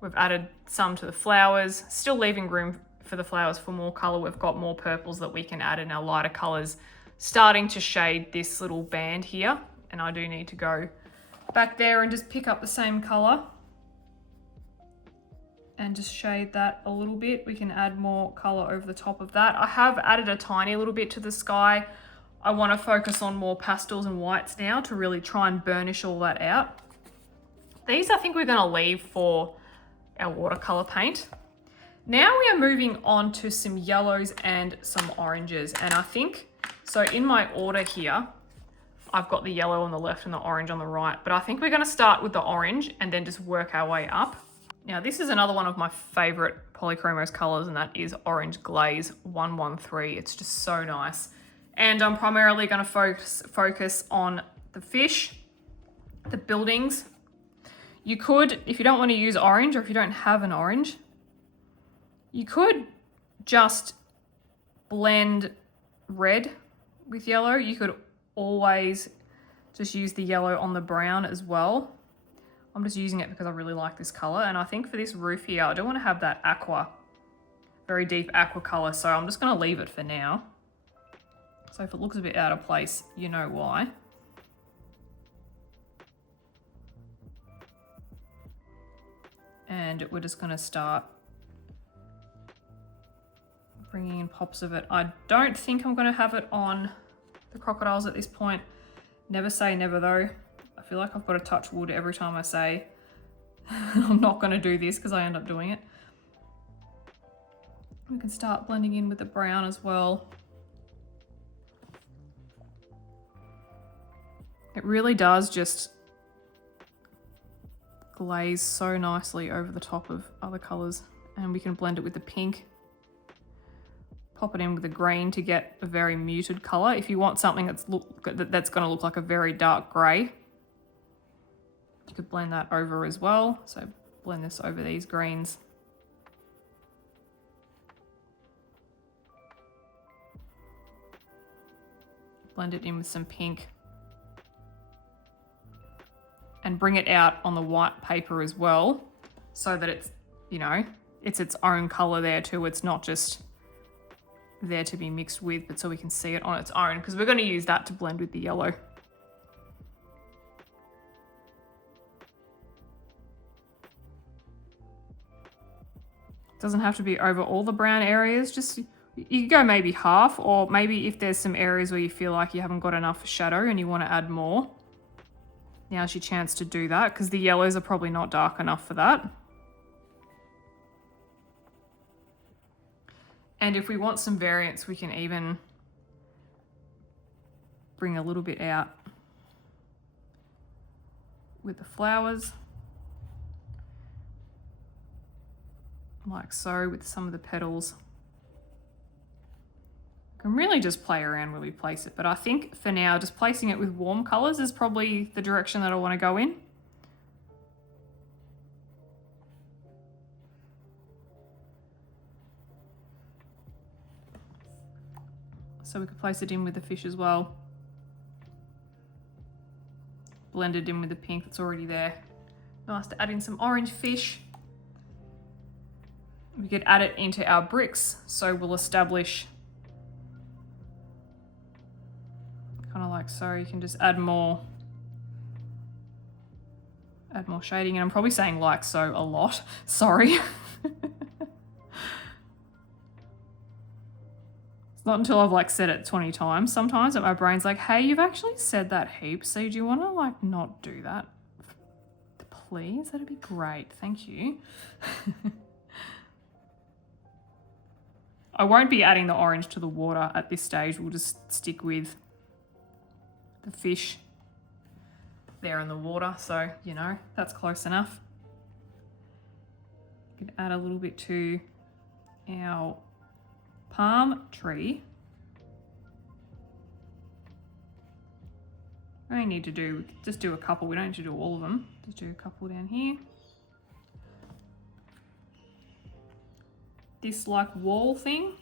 We've added some to the flowers, still leaving room for the flowers for more color. We've got more purples that we can add in our lighter colors, starting to shade this little band here. And I do need to go back there and just pick up the same color and just shade that a little bit. We can add more color over the top of that. I have added a tiny little bit to the sky. I want to focus on more pastels and whites now to really try and burnish all that out. These I think we're going to leave for our watercolor paint. Now we are moving on to some yellows and some oranges. And I think, so in my order here, I've got the yellow on the left and the orange on the right, but I think we're going to start with the orange and then just work our way up. Now this is another one of my favorite Polychromos colors, and that is Orange Glaze 113. It's just so nice. And I'm primarily going to focus on the fish, the buildings. You could, if you don't want to use orange, or if you don't have an orange, you could just blend red with yellow. You could always just use the yellow on the brown as well. I'm just using it because I really like this color. And I think for this roof here, I don't want to have that aqua, very deep aqua color. So I'm just going to leave it for now. So if it looks a bit out of place, you know why. And we're just going to start bringing in pops of it. I don't think I'm going to have it on the crocodiles at this point. Never say never though. I feel like I've got to touch wood every time I say I'm not going to do this, because I end up doing it. We can start blending in with the brown as well. It really does just glaze so nicely over the top of other colors. And we can blend it with the pink. Pop it in with the green to get a very muted color. If you want something that's going to look like a very dark gray, you could blend that over as well. So blend this over these greens. Blend it in with some pink. And bring it out on the white paper as well, so that it's, you know, it's its own color there too. It's not just there to be mixed with, but so we can see it on its own, because we're going to use that to blend with the yellow. It doesn't have to be over all the brown areas, just You could go maybe half, or maybe if there's some areas where you feel like you haven't got enough shadow and you want to add more, now's your chance to do that, because the yellows are probably not dark enough for that. And if we want some variance, we can even bring a little bit out with the flowers, like so, with some of the petals. You can really just play around where we place it, but I think for now, just placing it with warm colors is probably the direction that I want to go in. So we could place it in with the fish as well. Blend it in with the pink that's already there. Nice to add in some orange fish. We could add it into our bricks, so we'll establish kind of like so. You can just add more shading, and I'm probably saying like so a lot. Sorry. It's not until I've like said it 20 times sometimes that my brain's like, hey, you've actually said that heaps, so do you want to like not do that? Please, that'd be great. Thank you. I won't be adding the orange to the water at this stage. We'll just stick with the fish there in the water. So, you know, that's close enough. We can add a little bit to our palm tree. We only need to do, just do a couple. We don't need to do all of them. Just do a couple down here. This like wall thing.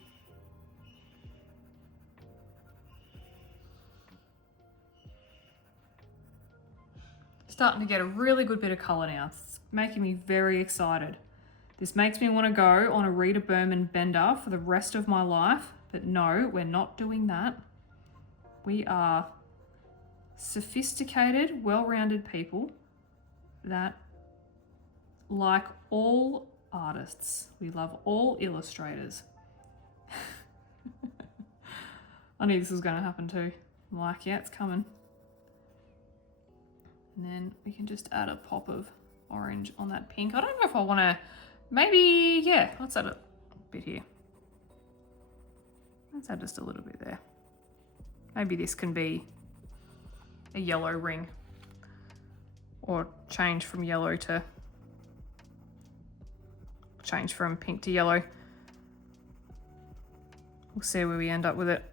Starting to get a really good bit of colour now. It's making me very excited. This makes me want to go on a Rita Berman bender for the rest of my life, but no, we're not doing that. We are sophisticated, well-rounded people that like all artists. We love all illustrators. I knew this was going to happen too. I'm like, yeah, it's coming. And then we can just add a pop of orange on that pink. I don't know if I want to, maybe, yeah, let's add a bit here. Let's add just a little bit there. Maybe this can be a yellow ring, or change from yellow to, change from pink to yellow. We'll see where we end up with it.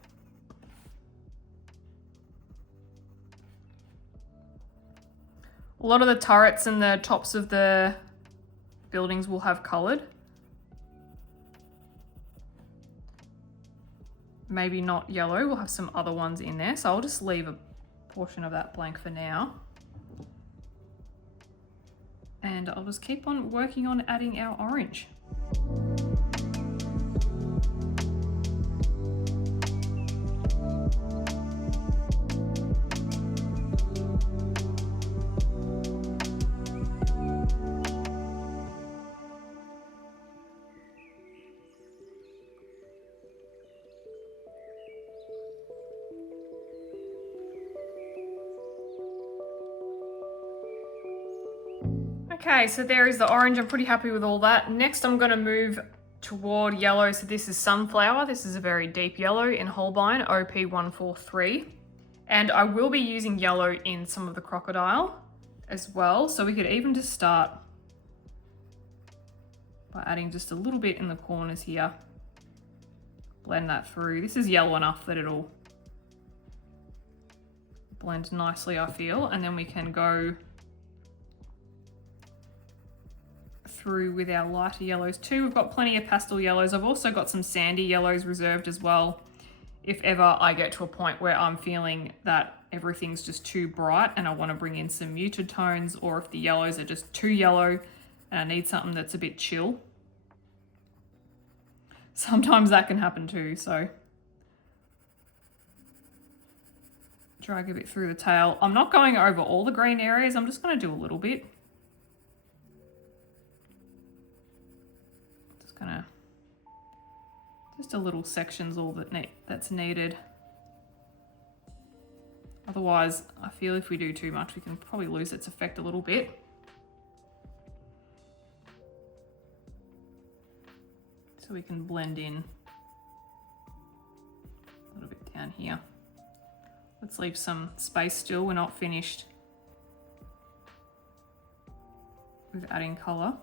A lot of the turrets and the tops of the buildings will have coloured. Maybe not yellow, we'll have some other ones in there. So I'll just leave a portion of that blank for now. And I'll just keep on working on adding our orange. Okay, so there is the orange. I'm pretty happy with all that. Next, I'm going to move toward yellow. So this is sunflower. This is a very deep yellow in Holbein, OP143. And I will be using yellow in some of the crocodile as well. So we could even just start by adding just a little bit in the corners here. Blend that through. This is yellow enough that it'll blend nicely, I feel. And then we can go through with our lighter yellows too. We've got plenty of pastel yellows. I've also got some sandy yellows reserved as well, if ever I get to a point where I'm feeling that everything's just too bright and I want to bring in some muted tones, or if the yellows are just too yellow and I need something that's a bit chill. Sometimes that can happen too, so drag a bit through the tail. I'm not going over all the green areas, I'm just going to do a little bit. Gonna Just a little section's all that's needed. Otherwise, I feel if we do too much, we can probably lose its effect a little bit. So we can blend in a little bit down here. Let's leave some space still. We're not finished with adding colour.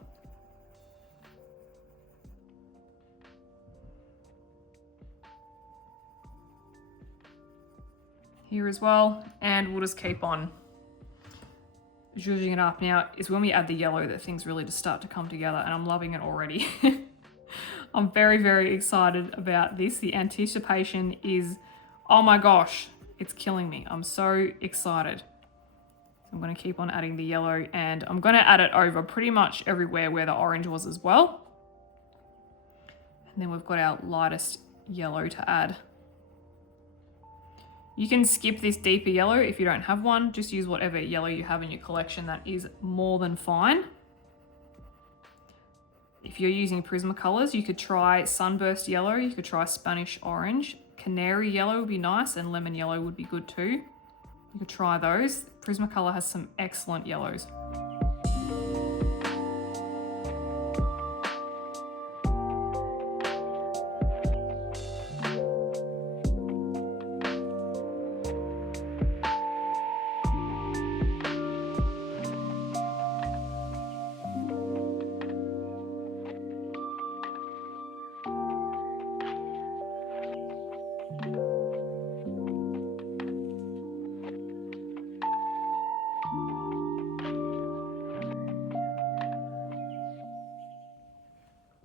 Here as well, and we'll just keep on zhuzhing it up. Now is when we add the yellow that things really just start to come together, and I'm loving it already. I'm very, very excited about this. The anticipation is, oh my gosh, it's killing me. I'm so excited. I'm going to keep on adding the yellow, and I'm going to add it over pretty much everywhere where the orange was as well. And then we've got our lightest yellow to add. You can skip this deeper yellow if you don't have one. Just use whatever yellow you have in your collection. That is more than fine. If you're using Prismacolors, you could try Sunburst Yellow, you could try Spanish Orange, Canary Yellow would be nice, and Lemon Yellow would be good too. You could try those. Prismacolor has some excellent yellows.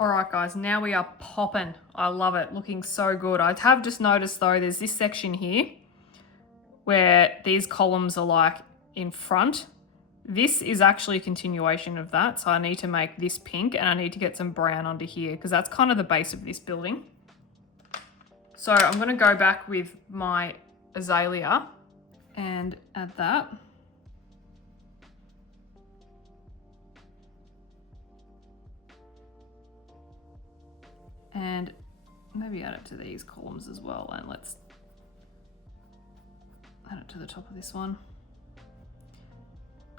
All right, guys, now we are popping. I love it, looking so good. I have just noticed though, there's this section here where these columns are like in front. This is actually a continuation of that. So I need to make this pink, and I need to get some brown under here because that's kind of the base of this building. So I'm gonna go back with my azalea and add that. And maybe add it to these columns as well, and let's add it to the top of this one.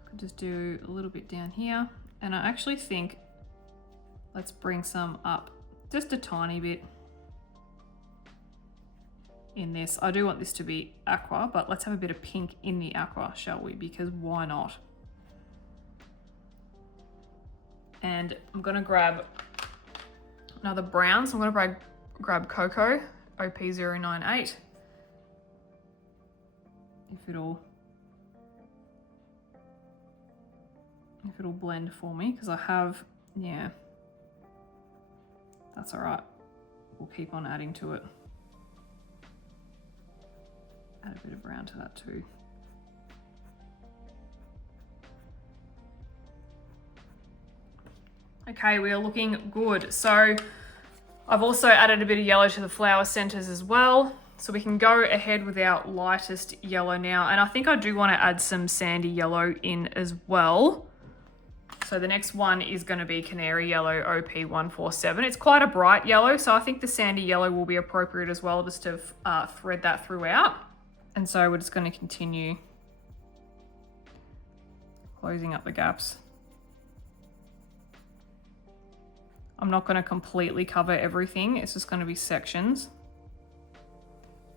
Could just do a little bit down here, and I actually think let's bring some up just a tiny bit in this. I do want this to be aqua, but let's have a bit of pink in the aqua, shall we? Because why not? And I'm gonna grab another brown, so I'm gonna grab Cocoa, OP098. If it'll blend for me, because I have, yeah, that's all right. We'll keep on adding to it. Add a bit of brown to that too. Okay, we are looking good. So I've also added a bit of yellow to the flower centers as well. So we can go ahead with our lightest yellow now. And I think I do want to add some sandy yellow in as well. So the next one is going to be Canary Yellow OP147. It's quite a bright yellow, so I think the sandy yellow will be appropriate as well, just to thread that throughout. And so we're just going to continue closing up the gaps. I'm not going to completely cover everything. It's just going to be sections.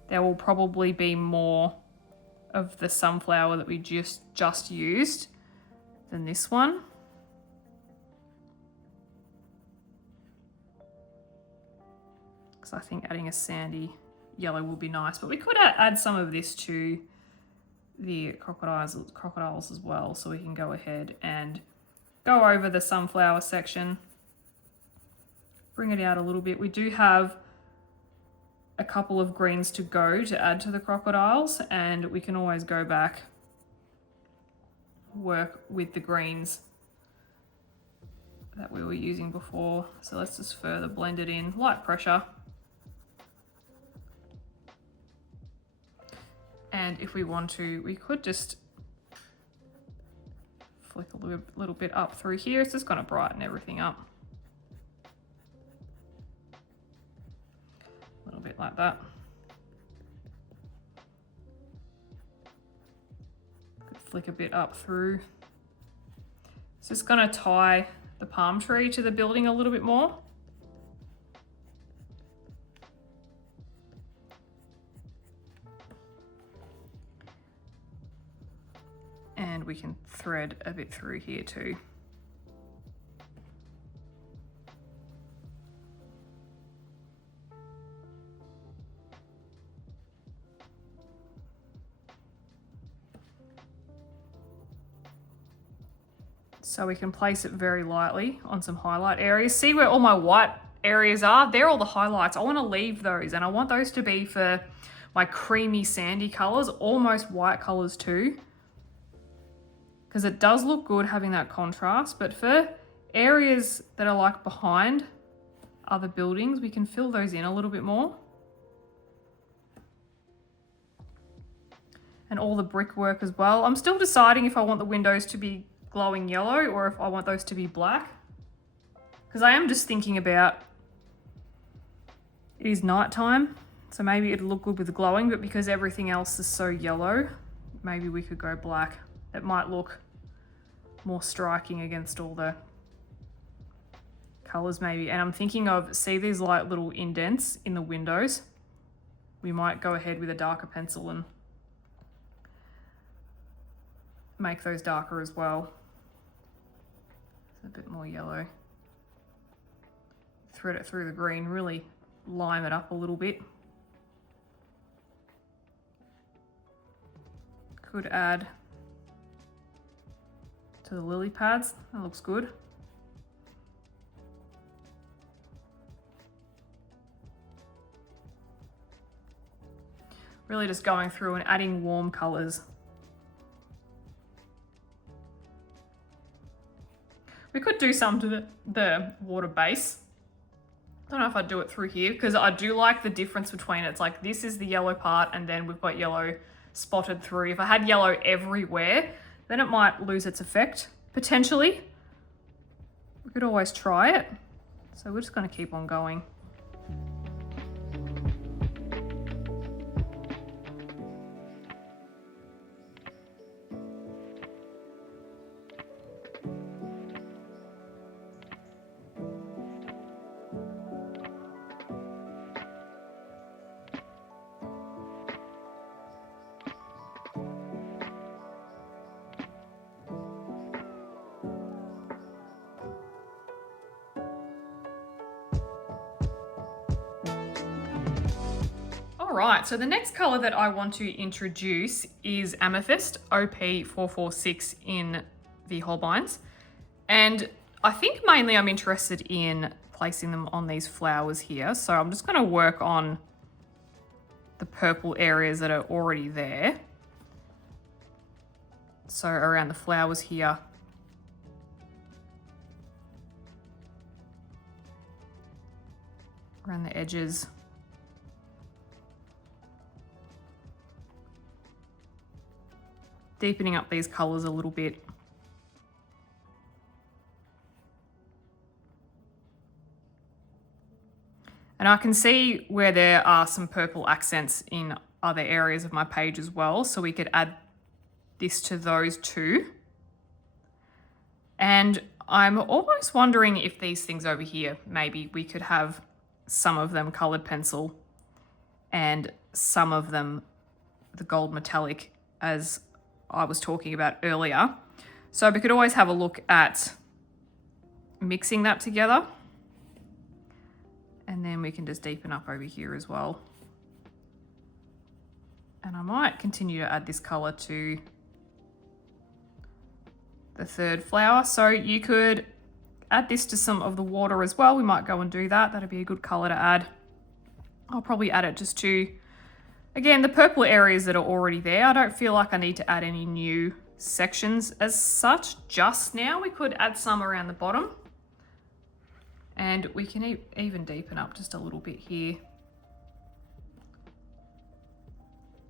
There will probably be more of the sunflower that we just used than this one. Because I think adding a sandy yellow will be nice, but we could add some of this to the crocodiles as well. So we can go ahead and go over the sunflower section. Bring it out a little bit. We do have a couple of greens to go to add to the crocodiles, and we can always go back, work with the greens that we were using before. So let's just further blend it in, light pressure. And if we want to, we could just flick a little bit up through here. It's just going to brighten everything up. bit like that. Could flick a bit up through. It's just going to tie the palm tree to the building a little bit more. And we can thread a bit through here too. So we can place it very lightly on some highlight areas. See where all my white areas are? They're all the highlights. I want to leave those, and I want those to be for my creamy sandy colors, almost white colors too. Because it does look good having that contrast, but for areas that are like behind other buildings, we can fill those in a little bit more. And all the brickwork as well. I'm still deciding if I want the windows to be glowing yellow or if I want those to be black. Because I am just thinking about, it is nighttime, so maybe it'd look good with the glowing, but because everything else is so yellow, maybe we could go black. It might look more striking against all the colors maybe. And I'm thinking of, see these like little indents in the windows? We might go ahead with a darker pencil and make those darker as well. A bit more yellow. Thread it through the green, really lime it up a little bit. Could add to the lily pads, that looks good. Really just going through and adding warm colors. We could do some to the water base. I don't know if I'd do it through here because I do like the difference between it. It's like this is the yellow part and then we've got yellow spotted through. If I had yellow everywhere, then it might lose its effect, potentially. We could always try it. So we're just going to keep on going. Alright, so the next colour that I want to introduce is Amethyst OP446 in the Holbeins. And I think mainly I'm interested in placing them on these flowers here. So I'm just going to work on the purple areas that are already there. So around the flowers here. Around the edges. Deepening up these colours a little bit. And I can see where there are some purple accents in other areas of my page as well, so we could add this to those too. And I'm almost wondering if these things over here, maybe we could have some of them coloured pencil and some of them the gold metallic as I was talking about earlier. So we could always have a look at mixing that together. And then we can just deepen up over here as well. And I might continue to add this colour to the third flower. So you could add this to some of the water as well. We might go and do that. That'd be a good colour to add. I'll probably add it just to, again, the purple areas that are already there. I don't feel like I need to add any new sections as such just now. We could add some around the bottom. And we can even deepen up just a little bit here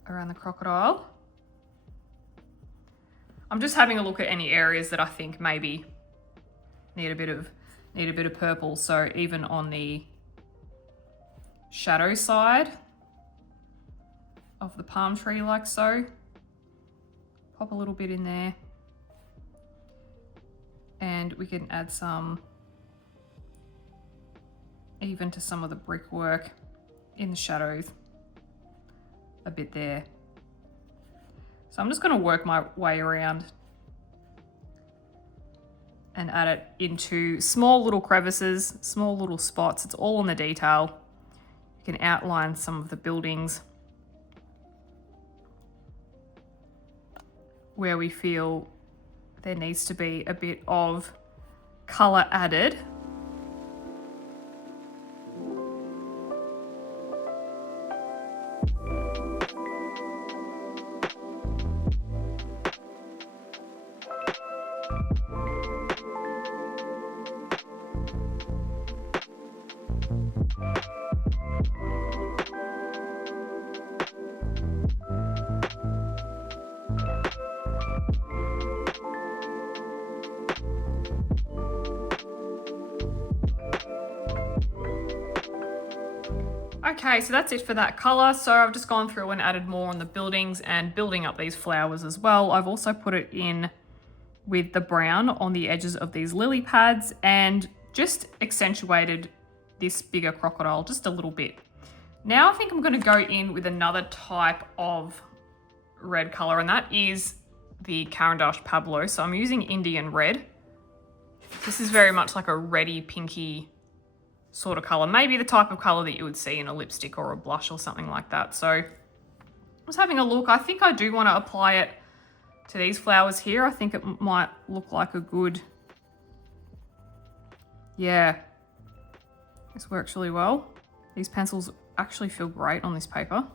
around the crocodile. I'm just having a look at any areas that I think maybe need a bit of purple. So even on the shadow side of the palm tree like so. Pop a little bit in there. And we can add some even to some of the brickwork in the shadows a bit there. So I'm just going to work my way around and add it into small little crevices, small little spots. It's all in the detail. You can outline some of the buildings where we feel there needs to be a bit of color added. Okay, so that's it for that color. So I've just gone through and added more on the buildings and building up these flowers as well. I've also put it in with the brown on the edges of these lily pads and just accentuated this bigger crocodile just a little bit. Now I think I'm going to go in with another type of red color, and that is the Caran Pablo. So I'm using Indian red. This is very much like a reddy pinky sort of color, maybe the type of color that you would see in a lipstick or a blush or something like that. So I was having a look. I think I do want to apply it to these flowers here. I think it might look like a good, yeah, this works really well. These pencils actually feel great on this paper.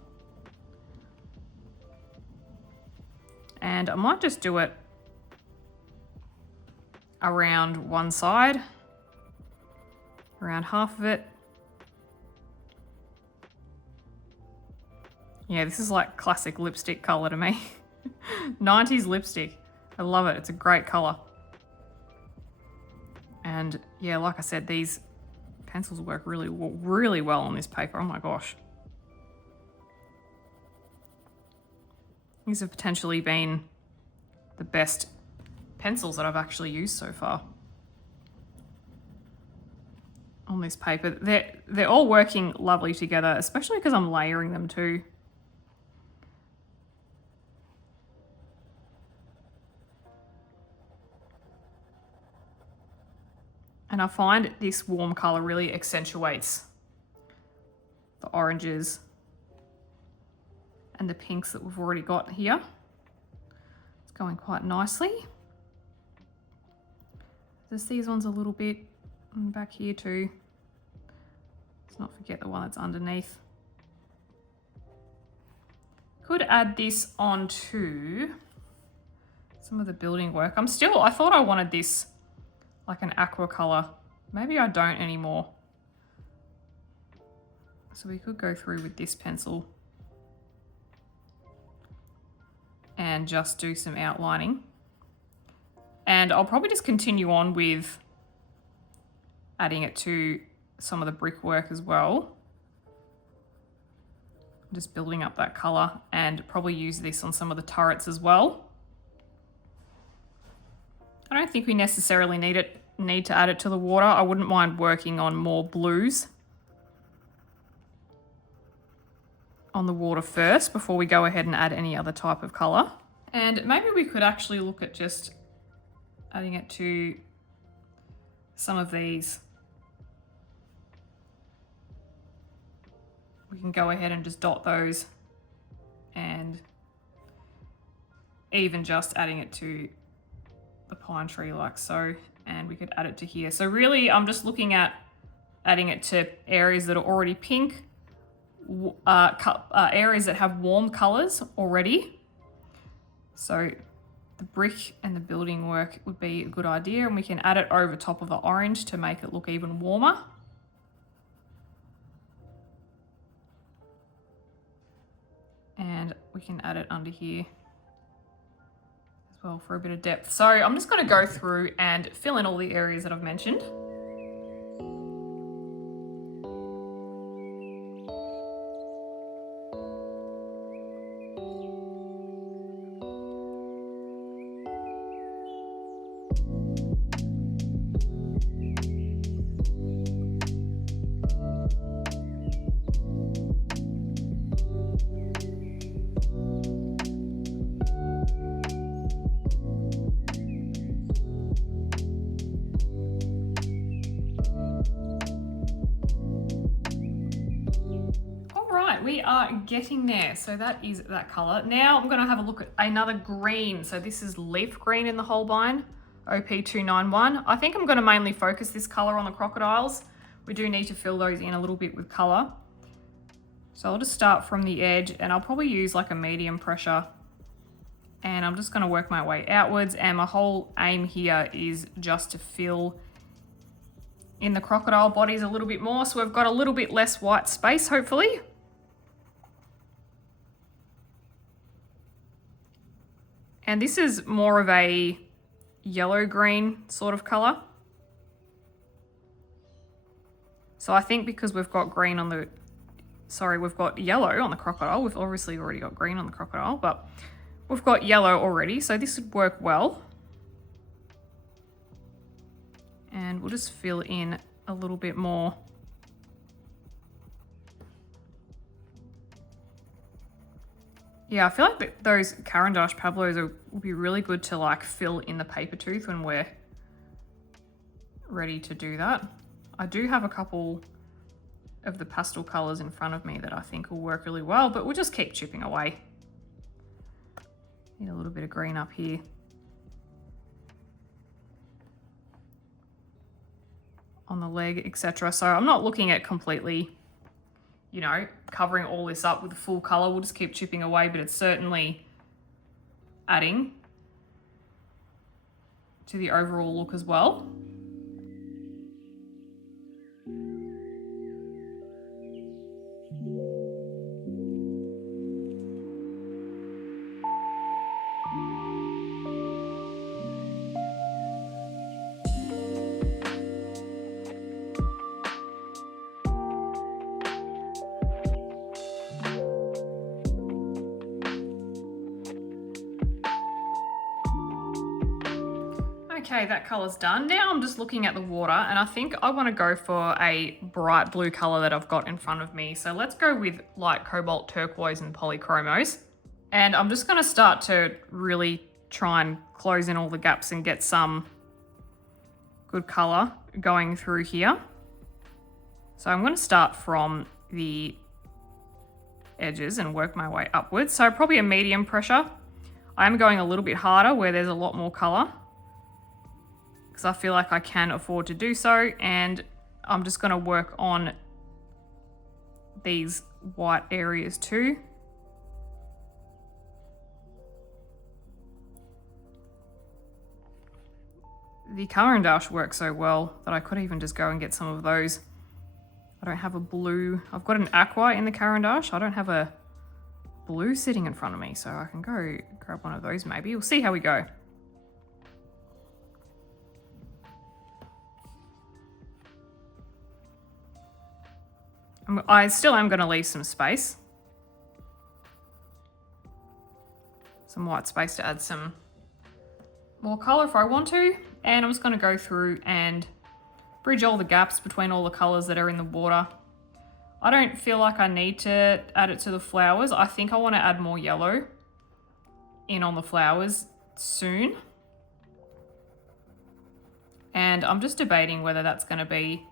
And I might just do it around one side, around half of it. Yeah, this is like classic lipstick color to me. 90s lipstick. I love it. It's a great color. And yeah, like I said, these pencils work really well on this paper. Oh my gosh. These have potentially been the best pencils that I've actually used so far on this paper. They're all working lovely together, especially because I'm layering them too. And I find this warm color really accentuates the oranges and the pinks that we've already got here. It's going quite nicely. Just these ones a little bit, and back here too. Let's not forget the one that's underneath. Could add this onto some of the building work. I thought I wanted this like an aqua color. Maybe I don't anymore. So we could go through with this pencil and just do some outlining. And I'll probably just continue on with adding it to some of the brickwork as well. Just building up that color, and probably use this on some of the turrets as well. I don't think we necessarily need to add it to the water. I wouldn't mind working on more blues on the water first before we go ahead and add any other type of color. And maybe we could actually look at just adding it to some of these. We can go ahead and just dot those, and even just adding it to the pine tree like so, and we could add it to here. So really I'm just looking at adding it to areas that are already pink, areas that have warm colors already. So the brick and the building work would be a good idea, and we can add it over top of the orange to make it look even warmer. And we can add it under here as well for a bit of depth. So I'm just going to go through and fill in all the areas that I've mentioned. We are getting there. So that is that color. Now I'm going to have a look at another green. So this is leaf green in the Holbein OP291. I think I'm going to mainly focus this color on the crocodiles. We do need to fill those in a little bit with color. So I'll just start from the edge and I'll probably use like a medium pressure. And I'm just going to work my way outwards. And my whole aim here is just to fill in the crocodile bodies a little bit more. So we've got a little bit less white space, hopefully. And this is more of a yellow-green sort of color. So I think because we've got green on the, we've got yellow on the crocodile. We've obviously already got green on the crocodile, but we've got yellow already. So this would work well. And we'll just fill in a little bit more. Yeah, I feel like those Caran Pablos will be really good to like fill in the paper tooth when we're ready to do that. I do have a couple of the pastel colors in front of me that I think will work really well, but we'll just keep chipping away. Need a little bit of green up here. On the leg, etc. So I'm not looking at completely, you know, covering all this up with full color. We'll just keep chipping away, but it's certainly adding to the overall look as well. Okay, that color's done. Now I'm just looking at the water and I think I want to go for a bright blue color that I've got in front of me. So let's go with light cobalt turquoise and Polychromos. And I'm just going to start to really try and close in all the gaps and get some good color going through here. So I'm going to start from the edges and work my way upwards. So probably a medium pressure. I'm going a little bit harder where there's a lot more color, because I feel like I can afford to do so, and I'm just going to work on these white areas too. The Caran works so well that I could even just go and get some of those. I don't have a blue. I've got an aqua in the Caran. I don't have a blue sitting in front of me, so I can go grab one of those maybe. We'll see how we go. I still am going to leave some space. Some white space to add some more color if I want to. And I'm just going to go through and bridge all the gaps between all the colors that are in the water. I don't feel like I need to add it to the flowers. I think I want to add more yellow in on the flowers soon. And I'm just debating whether that's going to be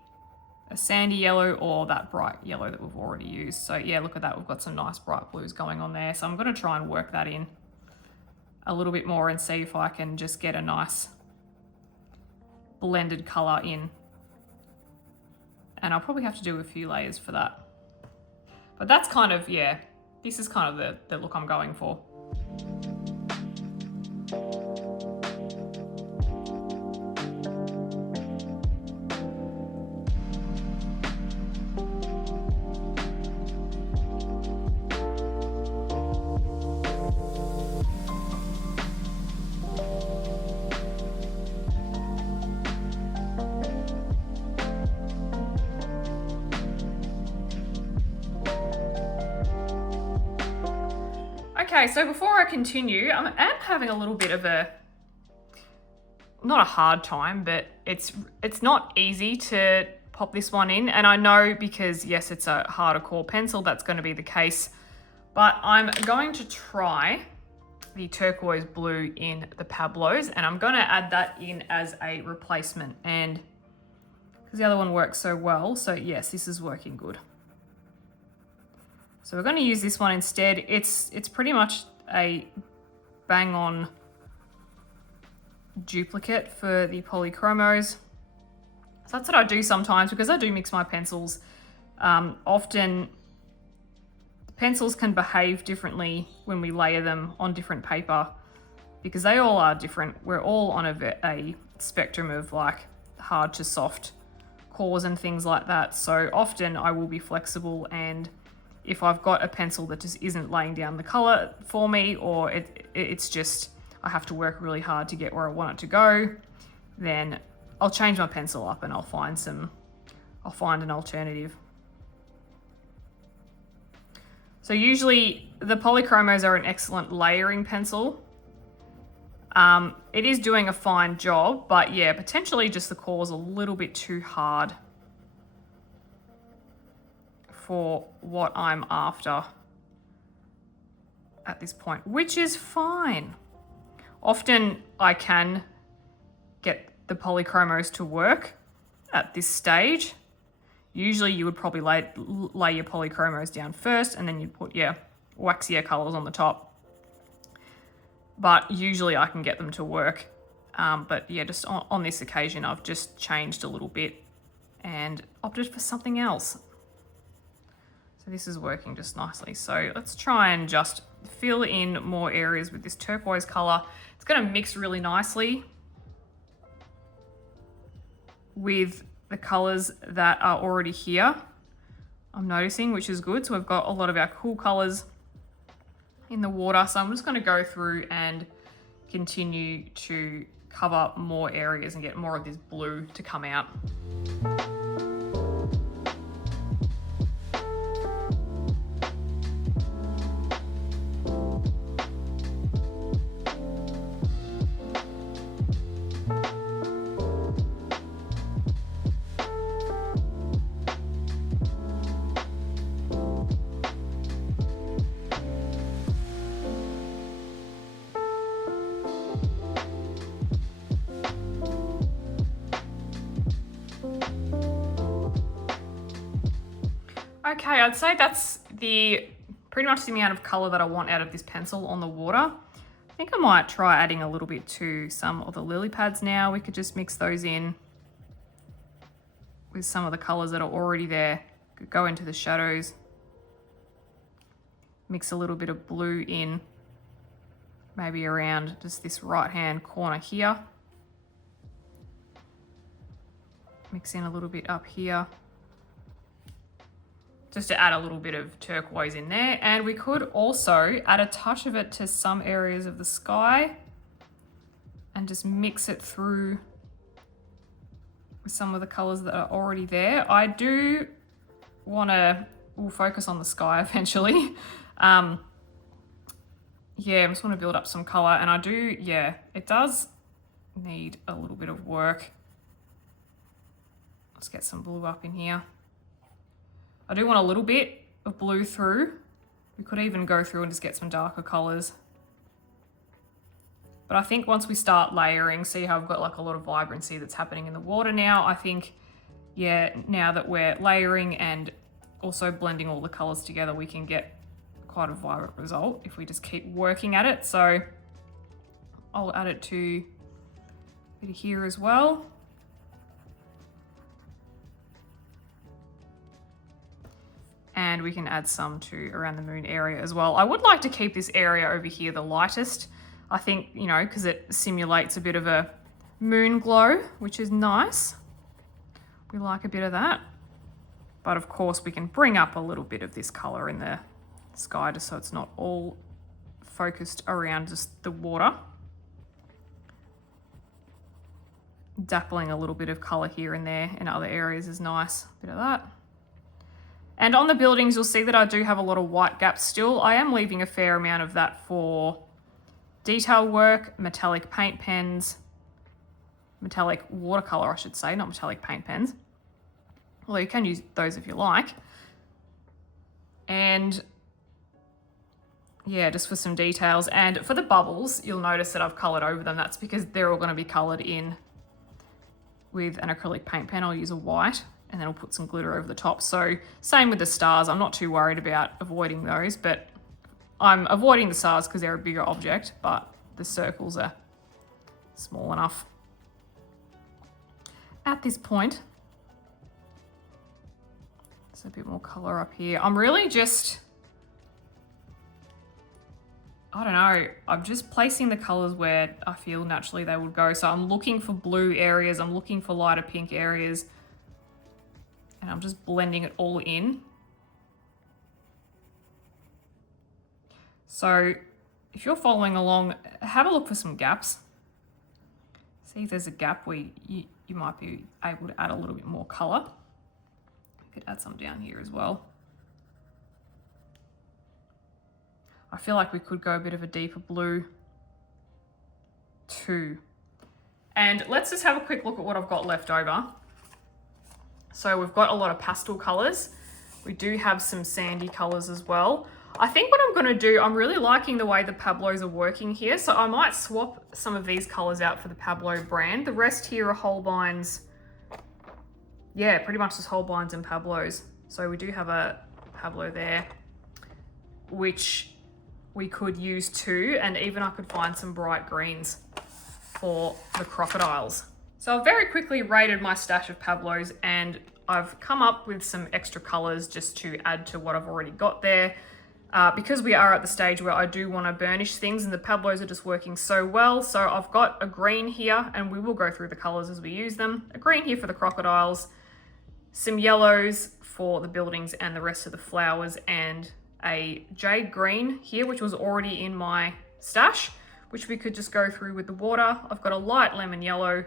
a sandy yellow or that bright yellow that we've already used. So yeah, look at that. We've got some nice bright blues going on there. So I'm going to try and work that in a little bit more and see if I can just get a nice blended color in. And I'll probably have to do a few layers for that. But that's kind of, yeah, this is kind of the look I'm going for. Okay, so before I continue, I am having a little bit of a not a hard time, but it's not easy to pop this one in. And I know because, yes, it's a harder core pencil, that's going to be the case. But I'm going to try the turquoise blue in the Pablos, and I'm going to add that in as a replacement. And because the other one works so well, so yes, this is working good. So we're going to use this one instead. It's pretty much a bang on duplicate for the Polychromos. So that's what I do sometimes, because I do mix my pencils. Often pencils can behave differently when we layer them on different paper, because they all are different. We're all on a spectrum of like hard to soft cores and things like that. So often I will be flexible, and if I've got a pencil that just isn't laying down the color for me, or it's just I have to work really hard to get where I want it to go, then I'll change my pencil up and I'll find an alternative. So usually the Polychromos are an excellent layering pencil. It is doing a fine job, but yeah, potentially just the core's a little bit too hard for what I'm after at this point, which is fine. Often I can get the Polychromos to work at this stage. Usually you would probably lay your Polychromos down first, and then you'd put your waxier colors on the top. But usually I can get them to work. But yeah, just on this occasion, I've just changed a little bit and opted for something else. So this is working just nicely. So let's try and just fill in more areas with this turquoise color. It's going to mix really nicely with the colors that are already here, I'm noticing, which is good. So we've got a lot of our cool colors in the water. So I'm just going to go through and continue to cover more areas and get more of this blue to come out. Okay, I'd say that's pretty much the amount of color that I want out of this pencil on the water. I think I might try adding a little bit to some of the lily pads now. We could just mix those in with some of the colors that are already there. Could go into the shadows. Mix a little bit of blue in, maybe around just this right-hand corner here. Mix in a little bit up here, just to add a little bit of turquoise in there. And we could also add a touch of it to some areas of the sky and just mix it through with some of the colors that are already there. I do want to, we'll focus on the sky eventually. Yeah, I just want to build up some color, and I do, yeah, it does need a little bit of work. Let's get some blue up in here. I do want a little bit of blue through. We could even go through and just get some darker colors. But I think once we start layering, see how I've got like a lot of vibrancy that's happening in the water now. I think, yeah, now that we're layering and also blending all the colors together, we can get quite a vibrant result if we just keep working at it. So I'll add it to a bit of here as well. And we can add some to around the moon area as well. I would like to keep this area over here the lightest. I think, you know, because it simulates a bit of a moon glow, which is nice. We like a bit of that. But of course we can bring up a little bit of this color in the sky just so it's not all focused around just the water. Dappling a little bit of color here and there in other areas is nice. Bit of that. And on the buildings, you'll see that I do have a lot of white gaps still. I am leaving a fair amount of that for detail work, metallic paint pens, metallic watercolor, I should say, not metallic paint pens. Although you can use those if you like. And yeah, just for some details. And for the bubbles, you'll notice that I've colored over them. That's because they're all going to be colored in with an acrylic paint pen. I'll use a white and then I'll put some glitter over the top. So same with the stars. I'm not too worried about avoiding those, but I'm avoiding the stars because they're a bigger object, but the circles are small enough. At this point, there's a bit more color up here. I'm really just, I don't know, I'm just placing the colors where I feel naturally they would go. So I'm looking for blue areas, I'm looking for lighter pink areas, and I'm just blending it all in. So if you're following along, have a look for some gaps. See if there's a gap where you might be able to add a little bit more color. You could add some down here as well. I feel like we could go a bit of a deeper blue too. And let's just have a quick look at what I've got left over. So we've got a lot of pastel colors. We do have some sandy colors as well. I think what I'm going to do, I'm really liking the way the Pablos are working here. So I might swap some of these colors out for the Pablo brand. The rest here are Holbeins. Yeah, pretty much just Holbeins and Pablos. So we do have a Pablo there, which we could use too. And even I could find some bright greens for the crocodiles. So I've very quickly rated my stash of Pablos and I've come up with some extra colors just to add to what I've already got there. Because we are at the stage where I do want to burnish things and the Pablos are just working so well. So I've got a green here and we will go through the colors as we use them. A green here for the crocodiles, some yellows for the buildings and the rest of the flowers, and a jade green here, which was already in my stash, which we could just go through with the water. I've got a light lemon yellow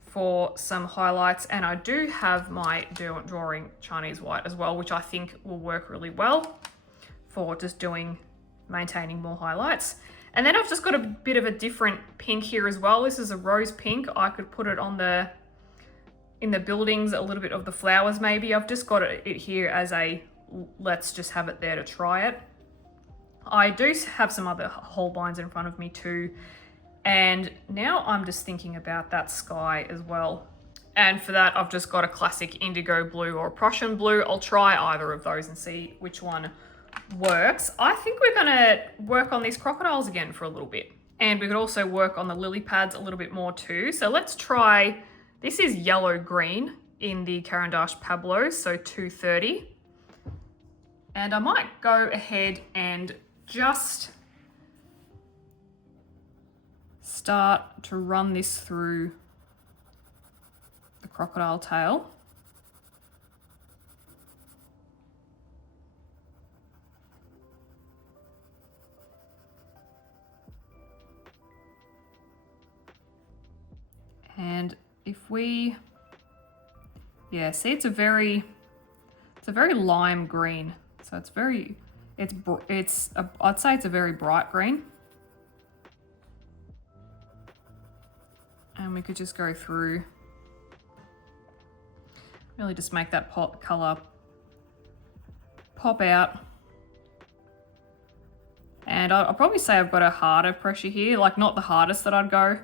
for some highlights, and I do have my Derwent Drawing Chinese white as well, which I think will work really well for just maintaining more highlights. And then I've just got a bit of a different pink here as well. This is a rose pink. I could put it on in the buildings, a little bit of the flowers maybe. I've just got it here as a, let's just have it there to try it. I do have some other Holbeins in front of me too. And now I'm just thinking about that sky as well. And for that, I've just got a classic indigo blue or a Prussian blue. I'll try either of those and see which one works. I think we're gonna work on these crocodiles again for a little bit. And we could also work on the lily pads a little bit more too. So let's try, this is yellow green in the Caran Pablo, so 230. And I might go ahead and just start to run this through the crocodile tail. And if we, yeah, see, it's a very lime green. So it's I'd say it's a very bright green. And we could just go through, really just make that color pop out. And I'll probably say I've got a harder pressure here, like not the hardest that I'd go,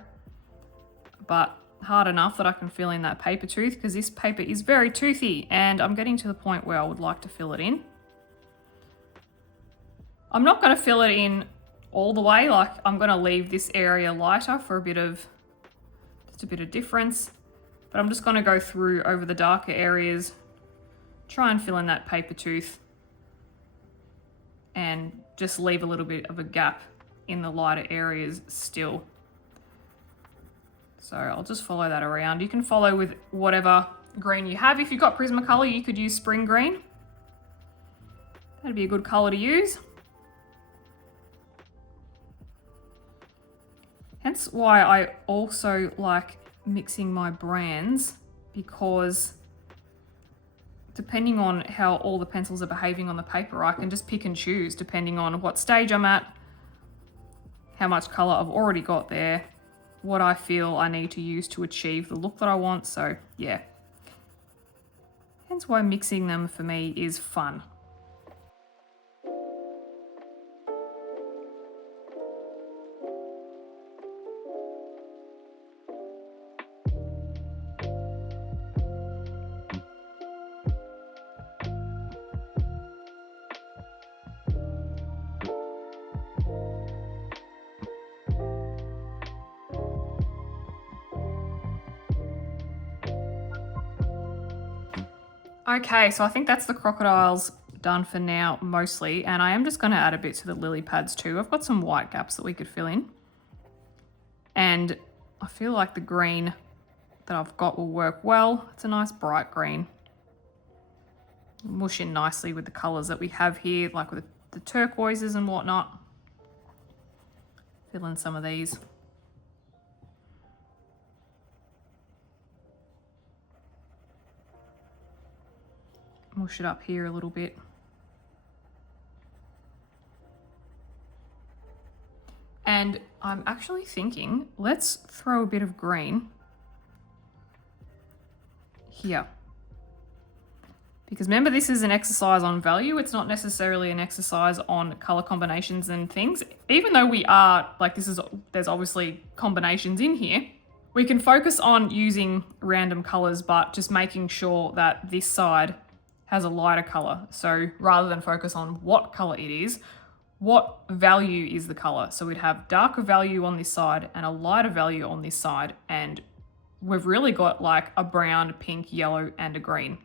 but hard enough that I can fill in that paper tooth, because this paper is very toothy and I'm getting to the point where I would like to fill it in. I'm not going to fill it in all the way, like I'm going to leave this area lighter for just a bit of difference, but I'm just going to go through over the darker areas, try and fill in that paper tooth and just leave a little bit of a gap in the lighter areas still. So I'll just follow that around. You can follow with whatever green you have. If you've got Prismacolor, you could use spring green. That'd be a good color to use. Hence why I also like mixing my brands, because depending on how all the pencils are behaving on the paper, I can just pick and choose depending on what stage I'm at, how much color I've already got there, what I feel I need to use to achieve the look that I want. So yeah, hence why mixing them for me is fun. Okay, so I think that's the crocodiles done for now, mostly. And I am just going to add a bit to the lily pads too. I've got some white gaps that we could fill in. And I feel like the green that I've got will work well. It's a nice bright green. Mush in nicely with the colours that we have here, like with the turquoises and whatnot. Fill in some of these. Mush it up here a little bit. And I'm actually thinking, let's throw a bit of green here. Because remember, this is an exercise on value. It's not necessarily an exercise on color combinations and things. Even though we are, like there's obviously combinations in here, we can focus on using random colors, but just making sure that this side has a lighter color. So rather than focus on what color it is, what value is the color? So we'd have darker value on this side and a lighter value on this side. And we've really got like a brown, pink, yellow, and a green.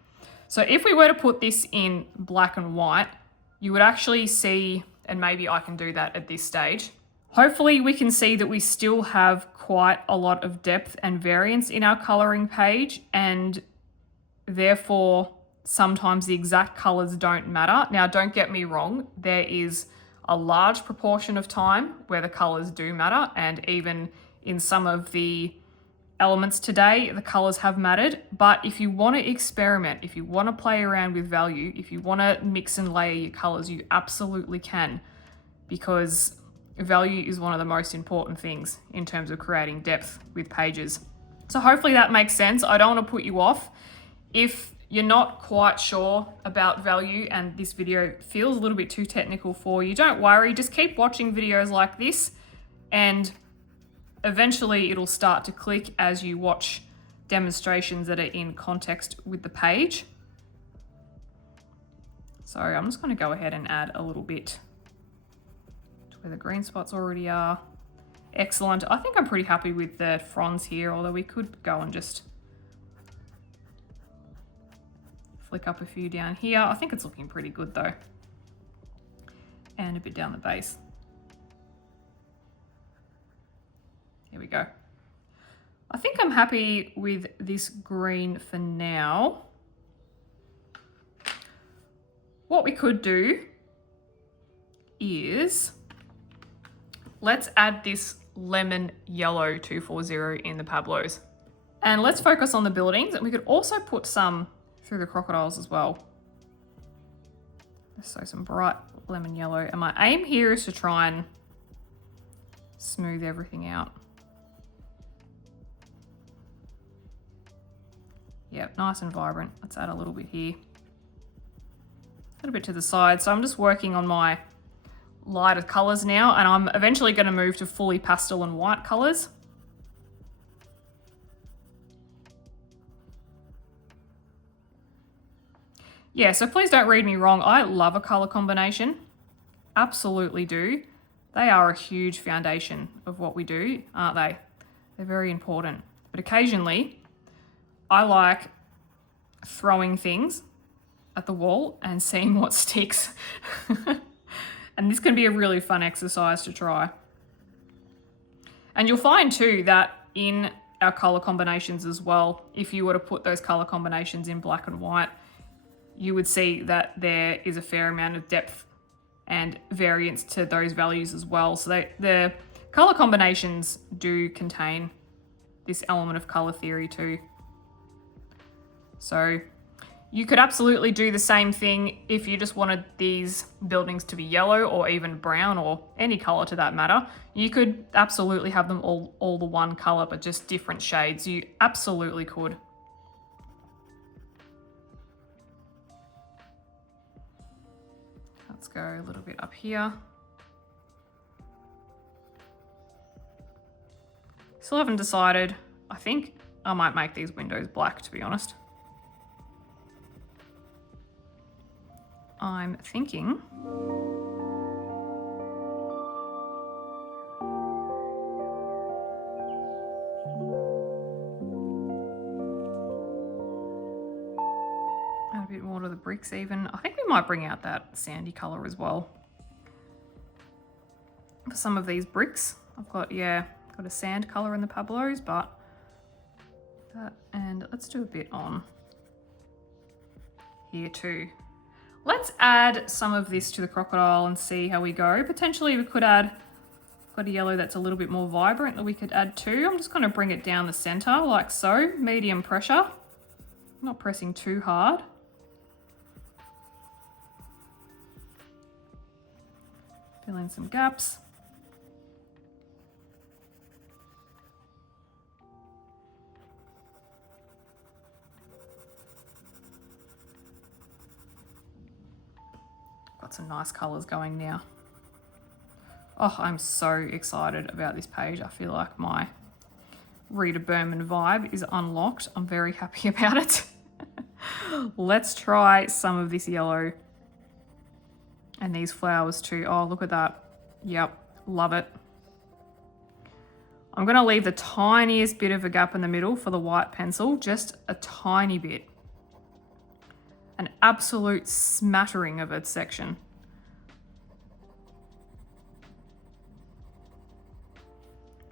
So if we were to put this in black and white, you would actually see, and maybe I can do that at this stage. Hopefully we can see that we still have quite a lot of depth and variance in our coloring page, and therefore sometimes the exact colors don't matter. Now, don't get me wrong, there is a large proportion of time where the colors do matter, and even in some of the elements today, the colors have mattered. But if you want to experiment, if you want to play around with value, if you want to mix and layer your colors, you absolutely can, because value is one of the most important things in terms of creating depth with pages. So hopefully that makes sense. I don't want to put you off. If you're not quite sure about value and this video feels a little bit too technical for you, don't worry, just keep watching videos like this and eventually it'll start to click as you watch demonstrations that are in context with the page. So I'm just going to go ahead and add a little bit to where the green spots already are. Excellent. I think I'm pretty happy with the fronds here, although we could go and just flick up a few down here. I think it's looking pretty good though. And a bit down the base. Here we go. I think I'm happy with this green for now. What we could do is let's add this lemon yellow 240 in the Pablos. And let's focus on the buildings, and we could also put some through the crocodiles as well. So some bright lemon yellow. And my aim here is to try and smooth everything out. Yep, nice and vibrant. Let's add a little bit here. A little bit to the side. So I'm just working on my lighter colors now, and I'm eventually going to move to fully pastel and white colors. Yeah, so please don't read me wrong. I love a color combination. Absolutely do. They are a huge foundation of what we do, aren't they? They're very important. But occasionally, I like throwing things at the wall and seeing what sticks. And this can be a really fun exercise to try. And you'll find too that in our color combinations as well, if you were to put those color combinations in black and white, you would see that there is a fair amount of depth and variance to those values as well. So the color combinations do contain this element of color theory too. So You could absolutely do the same thing if you just wanted these buildings to be yellow or even brown or any color to that matter. You could absolutely have them all the one color, but just different shades. You absolutely could. Let's go a little bit up here. Still haven't decided. I think I might make these windows black, to be honest. I'm thinking add a bit more to the bricks even. I think we might bring out that sandy color as well for some of these bricks. I've got, yeah, got a sand color in the Pablos, but that, and let's do a bit on here too. Let's add some of this to the crocodile and see how we go. Potentially we could add, got a yellow that's a little bit more vibrant that we could add too. I'm just going to bring it down the center like so, medium pressure. Not pressing too hard. Fill in some gaps. Got some nice colors going now. Oh, I'm so excited about this page. I feel like my Rita Berman vibe is unlocked. I'm very happy about it. Let's try some of this yellow and these flowers too. Oh, look at that. Yep, love it. I'm gonna leave the tiniest bit of a gap in the middle for the white pencil, just a tiny bit. An absolute smattering of a section.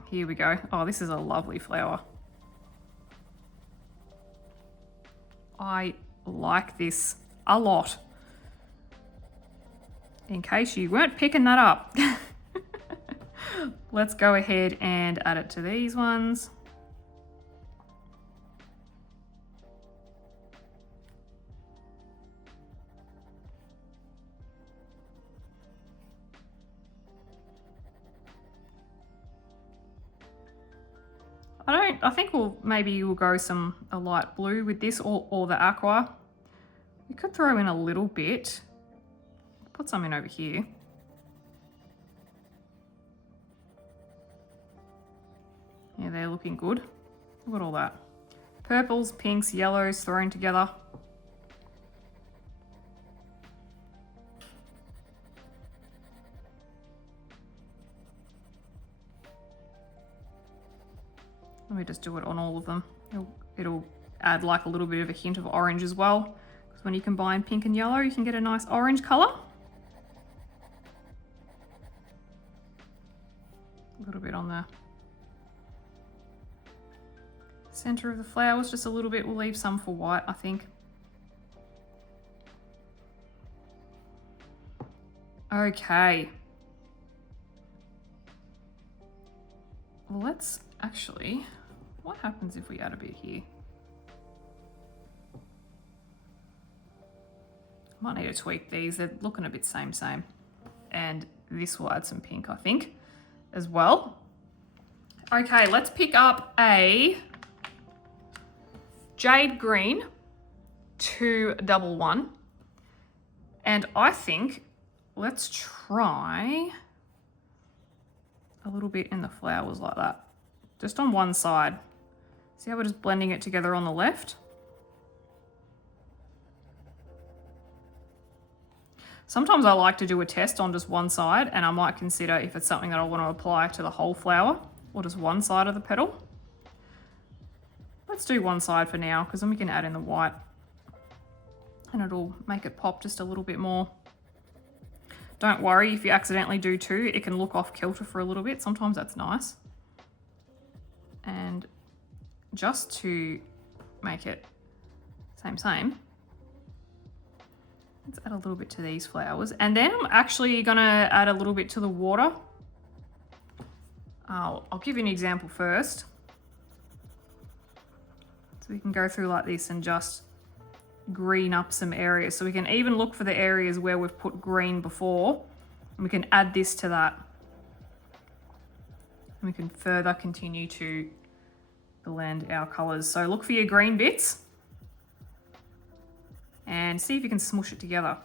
Here we go. Oh, this is a lovely flower. I like this a lot. In case you weren't picking that up. Let's go ahead and add it to these ones. I think maybe we'll go a light blue with this or the aqua. We could throw in a little bit. Put some in over here. Yeah, they're looking good. Look at all that. Purples, pinks, yellows thrown together. Let me just do it on all of them. It'll add like a little bit of a hint of orange as well. Because when you combine pink and yellow, you can get a nice orange color. A little bit on the center of the flowers, just a little bit. We'll leave some for white, I think. Okay. Well, let's actually, what happens if we add a bit here? Might need to tweak these. They're looking a bit same. And this will add some pink, I think, as well. Okay, let's pick up a jade green 211. And I think let's try a little bit in the flowers like that. Just on one side. See how we're just blending it together on the left? Sometimes I like to do a test on just one side, and I might consider if it's something that I want to apply to the whole flower or just one side of the petal. Let's do one side for now, because then we can add in the white and it'll make it pop just a little bit more. Don't worry if you accidentally do two, it can look off kilter for a little bit. Sometimes that's nice. And just to make it same, let's add a little bit to these flowers. And then I'm actually gonna add a little bit to the water. I'll give you an example first. So we can go through like this and just green up some areas. So we can even look for the areas where we've put green before, and we can add this to that. And we can further continue to blend our colors. So look for your green bits and see if you can smush it together.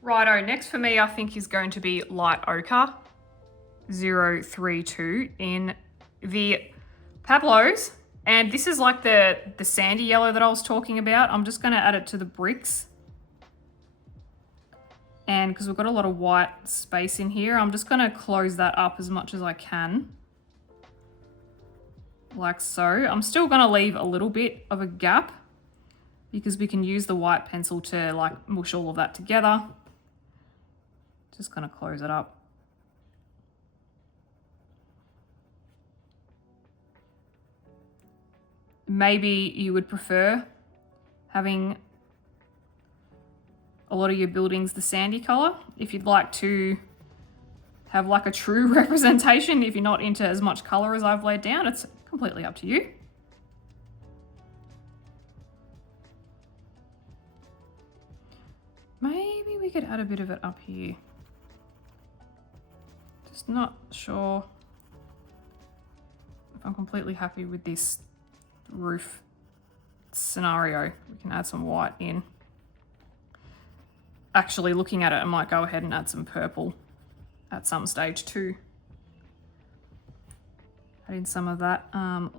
Righto, next for me I think is going to be light ochre 032 in the Pablos, and this is like the sandy yellow that I was talking about. I'm just going to add it to the bricks, and because we've got a lot of white space in here, I'm just going to close that up as much as I can, like so. I'm still going to leave a little bit of a gap because we can use the white pencil to like mush all of that together. Just going to close it up. Maybe you would prefer having a lot of your buildings the sandy color. If you'd like to have like a true representation, if you're not into as much color as I've laid down, it's completely up to you. Maybe we could add a bit of it up here. Just not sure if I'm completely happy with this roof scenario. We can add some white in. Actually, looking at it, I might go ahead and add some purple at some stage too. Add in some of that.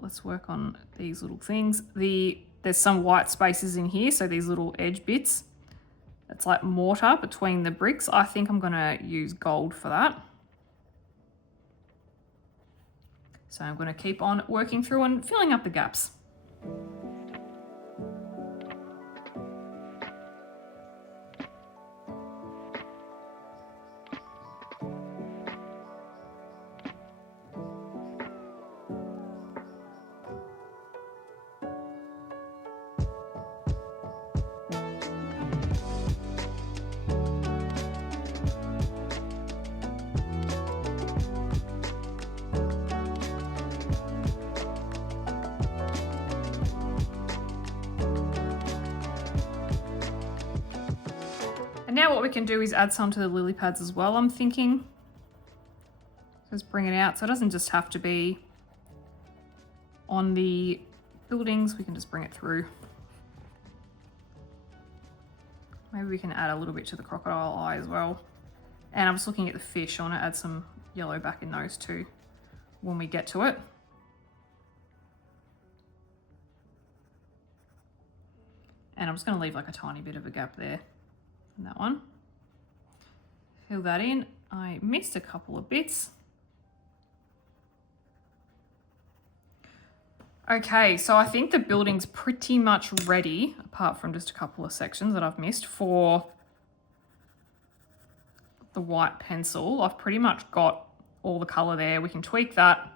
Let's work on these little things. There's some white spaces in here, so these little edge bits. It's like mortar between the bricks. I think I'm gonna use gold for that. So I'm gonna keep on working through and filling up the gaps. And now what we can do is add some to the lily pads as well, I'm thinking. Just bring it out so it doesn't just have to be on the buildings, we can just bring it through. Maybe we can add a little bit to the crocodile eye as well. And I'm just looking at the fish, I want to add some yellow back in those too when we get to it. And I'm just going to leave like a tiny bit of a gap there. That one. Fill that in. I missed a couple of bits. Okay, so I think the building's pretty much ready, apart from just a couple of sections that I've missed, for the white pencil. I've pretty much got all the colour there. We can tweak that.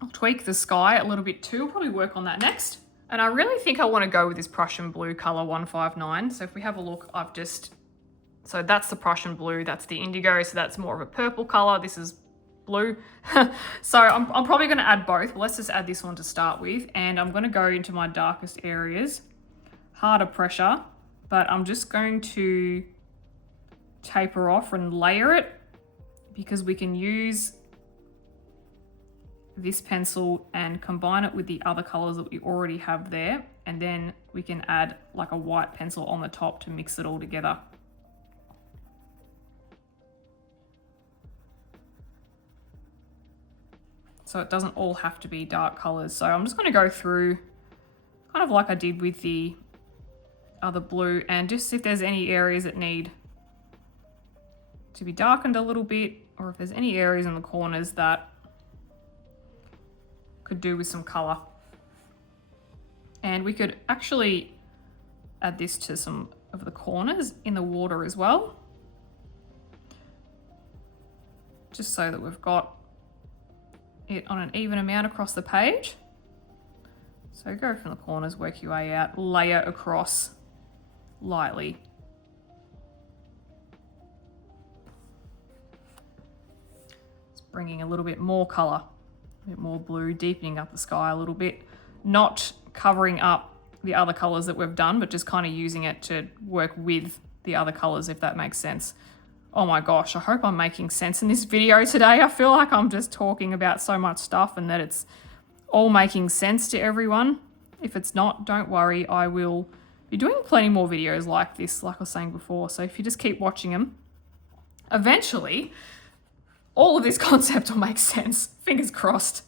I'll tweak the sky a little bit too. We'll probably work on that next. And I really think I want to go with this Prussian blue colour 159. So if we have a look, so that's the Prussian blue, that's the indigo, so that's more of a purple colour. This is blue. So I'm probably going to add both, but let's just add this one to start with. And I'm going to go into my darkest areas, harder pressure, but I'm just going to taper off and layer it because we can use this pencil and combine it with the other colors that we already have there, and then we can add like a white pencil on the top to mix it all together. So it doesn't all have to be dark colors. So I'm just going to go through kind of like I did with the other blue, and just if there's any areas that need to be darkened a little bit, or if there's any areas in the corners that could do with some color. And we could actually add this to some of the corners in the water as well. just so that we've got it on an even amount across the page. So go from the corners, work your way out, layer across lightly. Just bringing a little bit more colour, a bit more blue, deepening up the sky a little bit, not covering up the other colours that we've done, but just kind of using it to work with the other colours, if that makes sense. Oh my gosh, I hope I'm making sense in this video today. I feel like I'm just talking about so much stuff and that it's all making sense to everyone. If it's not, don't worry, I will be doing plenty more videos like this, like I was saying before. So if you just keep watching them, eventually all of this concept will make sense. Fingers crossed.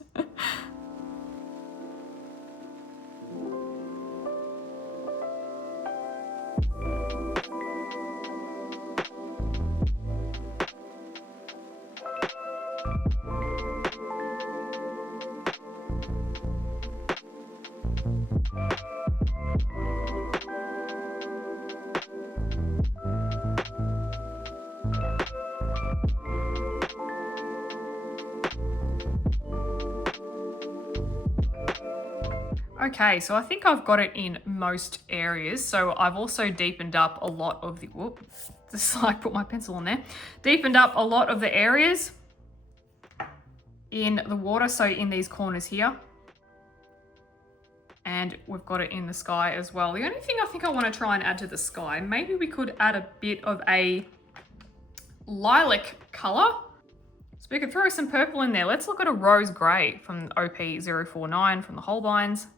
Okay, so I think I've got it in most areas. So I've also deepened up a lot of the, whoop, just like put my pencil on there. Deepened up a lot of the areas in the water, so in these corners here. And we've got it in the sky as well. The only thing I think I want to try and add to the sky, maybe we could add a bit of a lilac color. So we could throw some purple in there. Let's look at a rose grey from OP049 from the Holbeins.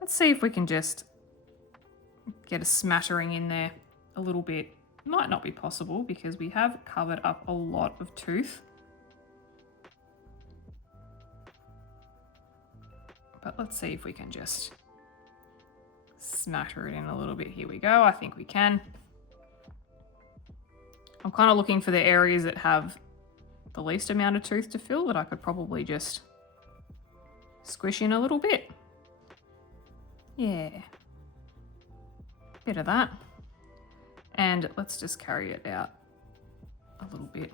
Let's see if we can just get a smattering in there a little bit. Might not be possible because we have covered up a lot of tooth. But let's see if we can just smatter it in a little bit. Here we go. I think we can. I'm kind of looking for the areas that have the least amount of tooth to fill that I could probably just squish in a little bit. Yeah, bit of that. And let's just carry it out a little bit.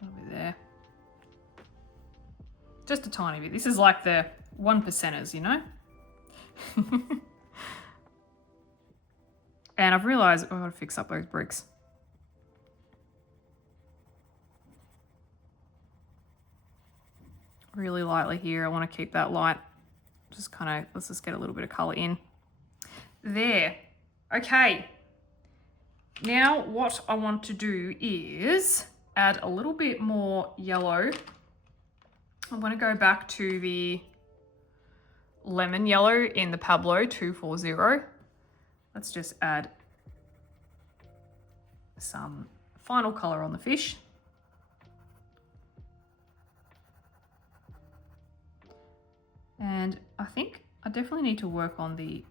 A little bit there. Just a tiny bit. This is like the 1%ers, you know? And I've realized I've got to fix up those bricks. Really lightly here. I want to keep that light. Just kind of, let's just get a little bit of color in. There. Okay. Now what I want to do is add a little bit more yellow. I'm going to go back to the lemon yellow in the Pablo 240. Let's just add some final color on the fish. And I think I definitely need to work on the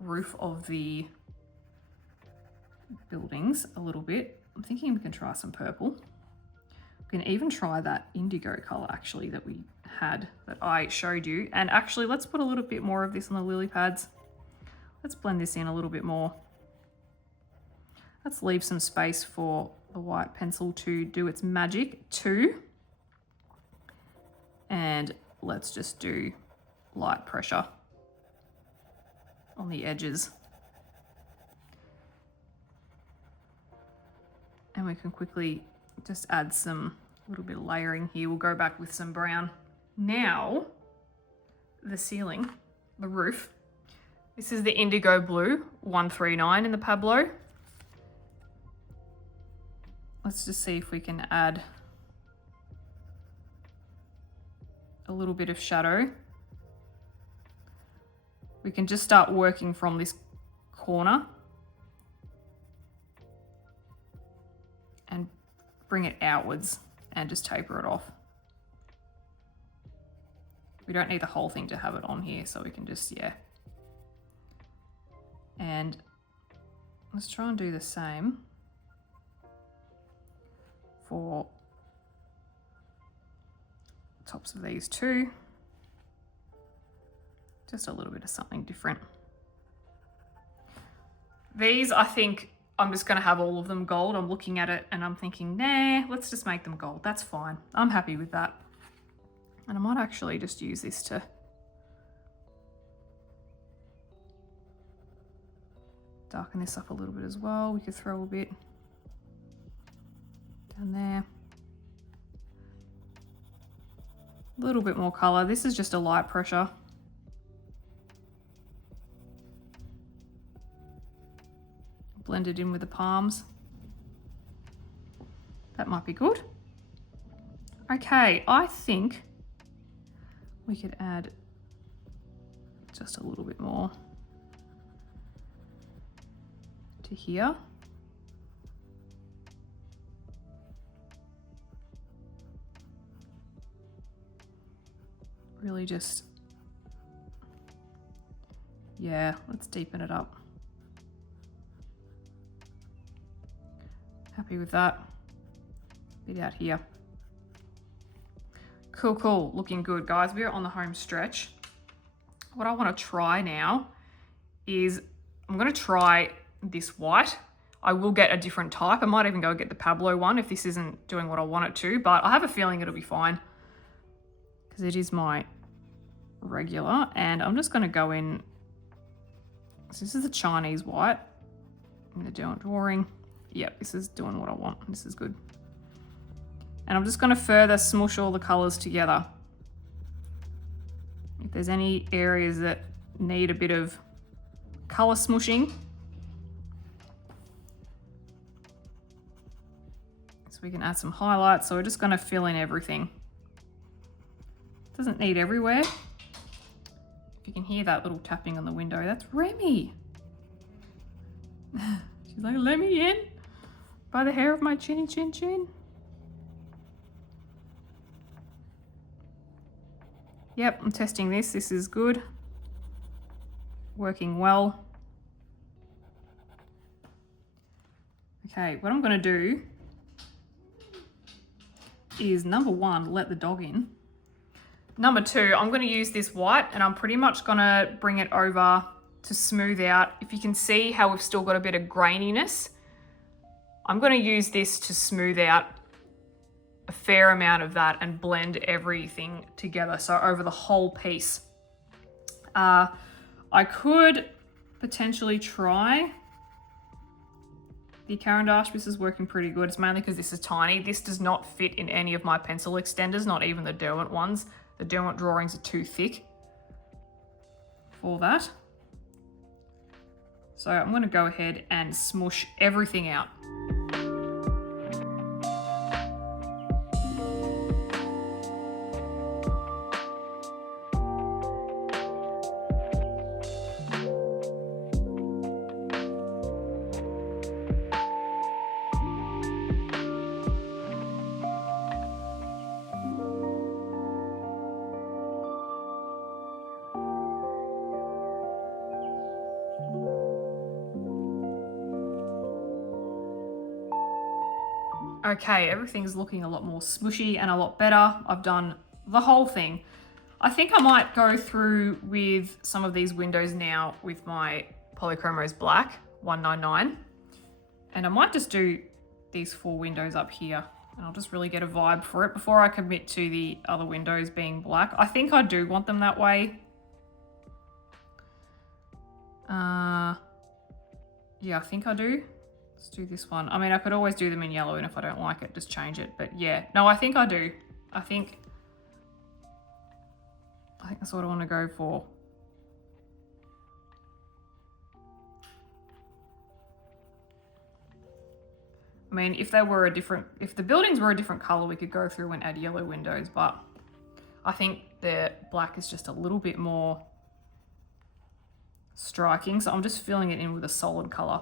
roof of the buildings a little bit. I'm thinking we can try some purple. We can even try that indigo color actually that we had, that I showed you. And actually let's put a little bit more of this on the lily pads. Let's blend this in a little bit more. Let's leave some space for the white pencil to do its magic too. And let's just do light pressure on the edges. And we can quickly just add some little bit of layering here. We'll go back with some brown. Now, the ceiling, the roof. This is the indigo blue 139 in the Pablo. Let's just see if we can add a little bit of shadow. We can just start working from this corner and bring it outwards and just taper it off. We don't need the whole thing to have it on here, so we can just, yeah. And let's try and do the same for tops of these two. Just a little bit of something different. These, I think, I'm just going to have all of them gold. I'm looking at it and I'm thinking, nah, let's just make them gold. That's fine. I'm happy with that. And I might actually just use this to darken this up a little bit as well. We could throw a bit down there. A little bit more color. This is just a light pressure. Blend it in with the palms. That might be good. Okay, I think we could add just a little bit more to here. Really just, yeah, let's deepen it up. Happy with that. Bit out here. Cool, cool. Looking good, guys. We're on the home stretch. What I want to try now is I'm going to try this white. I will get a different type. I might even go get the Pablo one if this isn't doing what I want it to, but I have a feeling it'll be fine because it is my regular. And I'm just going to go in. So this is the Chinese white in the Derwent Drawing. Yep, this is doing what I want. This is good. And I'm just going to further smush all the colors together. If there's any areas that need a bit of color smushing, so we can add some highlights. So we're just going to fill in everything. Doesn't need everywhere. If you can hear that little tapping on the window, that's Remy. She's like, let me in by the hair of my chinny chin chin. Yep, I'm testing this. This is good. Working well. Okay, what I'm going to do is number one, let the dog in. Number two, I'm going to use this white and I'm pretty much going to bring it over to smooth out. If you can see how we've still got a bit of graininess, I'm going to use this to smooth out a fair amount of that and blend everything together. So over the whole piece. I could potentially try the Caran. This is working pretty good. It's mainly because this is tiny. This does not fit in any of my pencil extenders, not even the Derwent ones. The Derwent drawings are too thick for that. So I'm going to go ahead and smush everything out. Okay, everything's looking a lot more smushy and a lot better. I've done the whole thing. I think I might go through with some of these windows now with my Polychromos black 199. And I might just do these 4 windows up here. And I'll just really get a vibe for it before I commit to the other windows being black. I think I do want them that way. Yeah, I think I do. Let's do this one. I mean, I could always do them in yellow, and if I don't like it, just change it. But yeah, no, I think I do. I think that's what I want to go for. I mean, if the buildings were a different color, we could go through and add yellow windows, but I think the black is just a little bit more striking. So I'm just filling it in with a solid color.